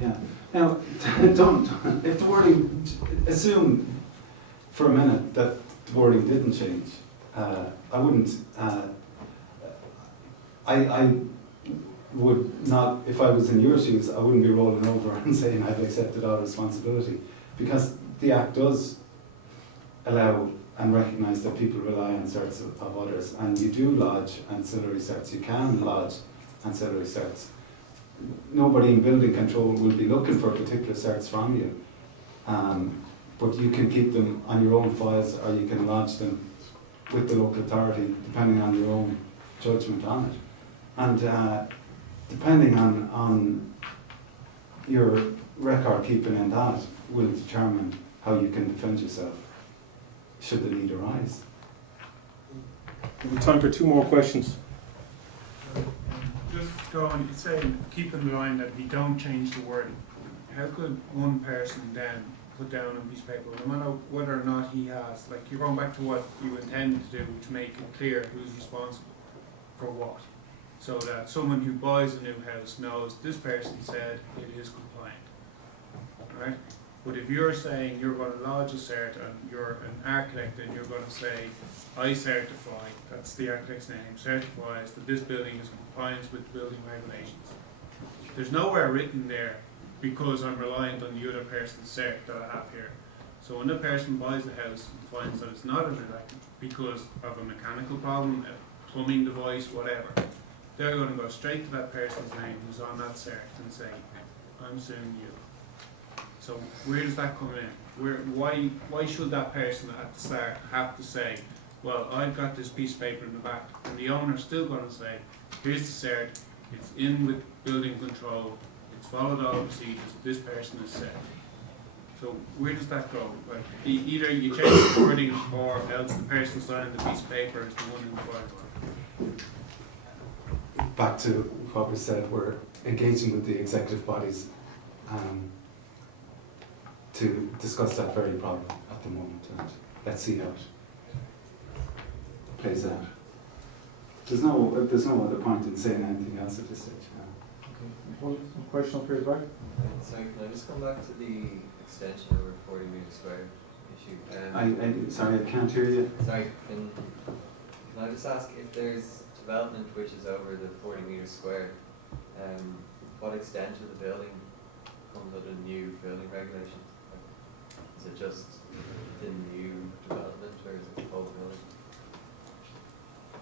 Yeah. Now, if the wording, assume for a minute that the wording didn't change, I wouldn't, I would not, if I was in your shoes, I wouldn't be rolling over and saying I've accepted all responsibility, because the Act does allow and recognise that people rely on certs of others, and you do lodge ancillary certs, you can lodge ancillary certs. Nobody in building control will be looking for particular certs from you, but you can keep them on your own files, or you can lodge them with the local authority depending on your own judgment on it. And depending on your record keeping in that will determine how you can defend yourself should the need arise. We have time for 2 more questions. Just going, it's saying, keep in mind that we don't change the wording. How could one person then put down on a piece of paper, no matter whether or not he has, like you're going back to what you intended to do to make it clear who's responsible for what, so that someone who buys a new house knows this person said it is compliant, right? But if you're saying you're going to lodge a cert and you're an architect and you're going to say, I certify, that's the architect's name, certifies that this building is in compliance with building regulations. There's nowhere written there because I'm reliant on the other person's cert that I have here. So when the person buys the house and finds that it's not elected because of a mechanical problem, a plumbing device, whatever, they're going to go straight to that person's name who's on that cert and say, I'm suing you. So where does that come in? Why should that person at the start have to say, well, I've got this piece of paper in the back, and the owner's still going to say, here's the cert, it's in with building control, it's followed all the procedures, this person is set. So where does that go? Like, either you change the wording, or else the person signing the piece of paper is the one in the file. Back to what we said, we're engaging with the executive bodies to discuss that very problem at the moment, and let's see how it plays out. There's no other point in saying anything else at this stage. One question up here at the back. Sorry, can I just come back to the extension over 40 metres square issue? Sorry, I can't hear you. Sorry, can I just ask if there's development which is over the 40 metres square, what extent of the building comes under new building regulations? Is it just the new development, or is it the whole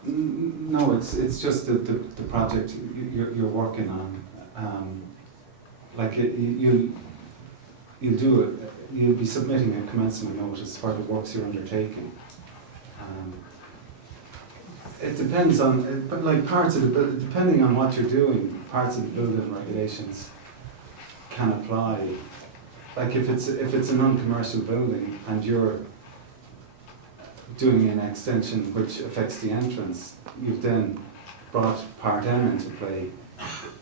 building? No, it's just the project you're working on. Like you'll do it. You'll be submitting a commencement notice for the works you're undertaking. It depends on, but like parts of the depending on what you're doing, parts of the building regulations can apply. Like if it's a non-commercial building and you're doing an extension which affects the entrance, you've then brought Part M into play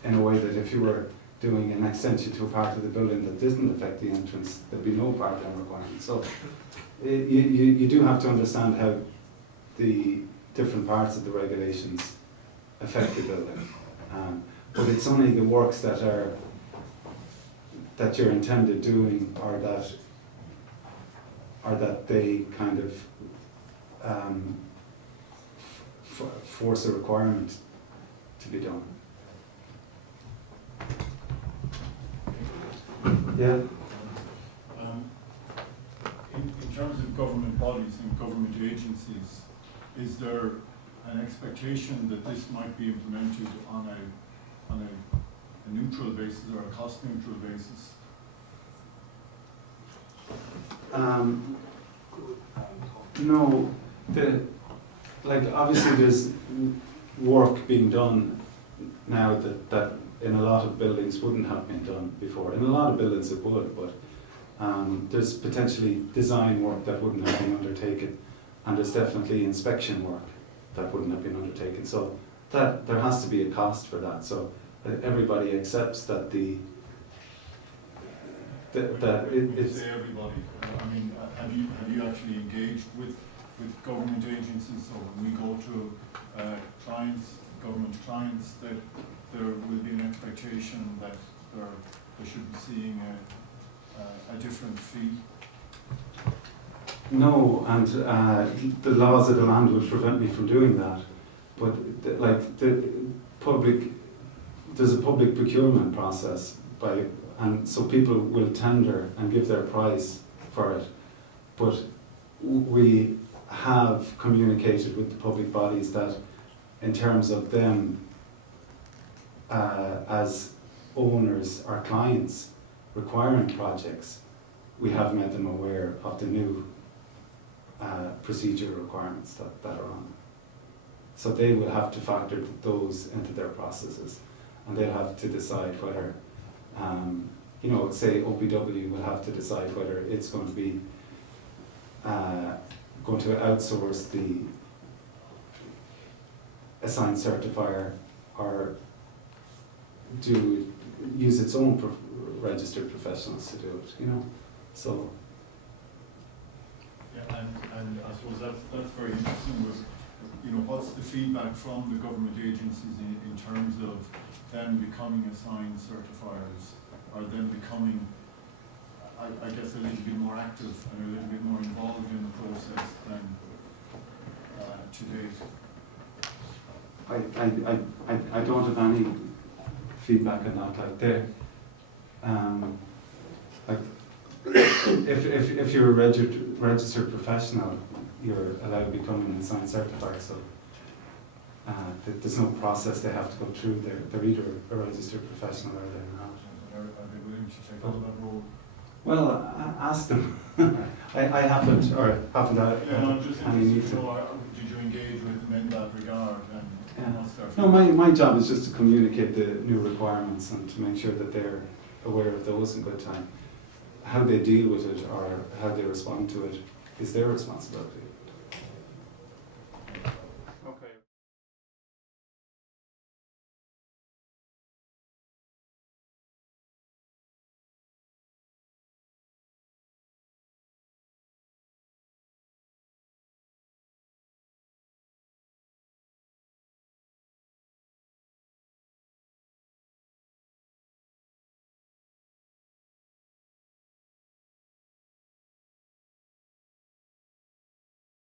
in a way that if you were doing an extension to a part of the building that didn't affect the entrance, there'd be no Part M requirement. So you do have to understand how the different parts of the regulations affect the building. But it's only the works that you're intended doing, or that they kind of force a requirement to be done. Yeah. In terms of government bodies and government agencies, is there an expectation that this might be implemented on a neutral basis or a cost neutral basis? No, obviously there's work being done now that in a lot of buildings wouldn't have been done before. In a lot of buildings it would, but there's potentially design work that wouldn't have been undertaken, and there's definitely inspection work that wouldn't have been undertaken. So that there has to be a cost for that. So everybody accepts that When you it's. say everybody, I mean, have you actually engaged with government agencies? So when we go to clients, government clients, that there will be an expectation that they should be seeing a different fee? No, and the laws of the land would prevent me from doing that. But there's a public procurement process and so people will tender and give their price for it. But we have communicated with the public bodies that in terms of them as owners or clients requiring projects, we have made them aware of the new procedure requirements that are on. So they will have to factor those into their processes, and they'll have to decide whether, say OPW will have to decide whether it's going to be going to outsource the assigned certifier or use its own registered professionals to do it, So. Yeah, and I suppose that's very interesting. Was what's the feedback from the government agencies in terms of them becoming assigned certifiers, or them becoming, I guess, a little bit more active and a little bit more involved in the process than to date? I don't have any feedback on that. If you're a registered professional, you're allowed to become an assigned certifier. So there's no process they have to go through. They're either a registered professional or they're not. Are they willing to take on that role? Well, ask them. I haven't, or haven't had I'm just any need interested to. to know, did you engage with them in that regard? And what's their No, feedback? my job is just to communicate the new requirements and to make sure that they're aware of those in good time. How they deal with it or how they respond to it is their responsibility.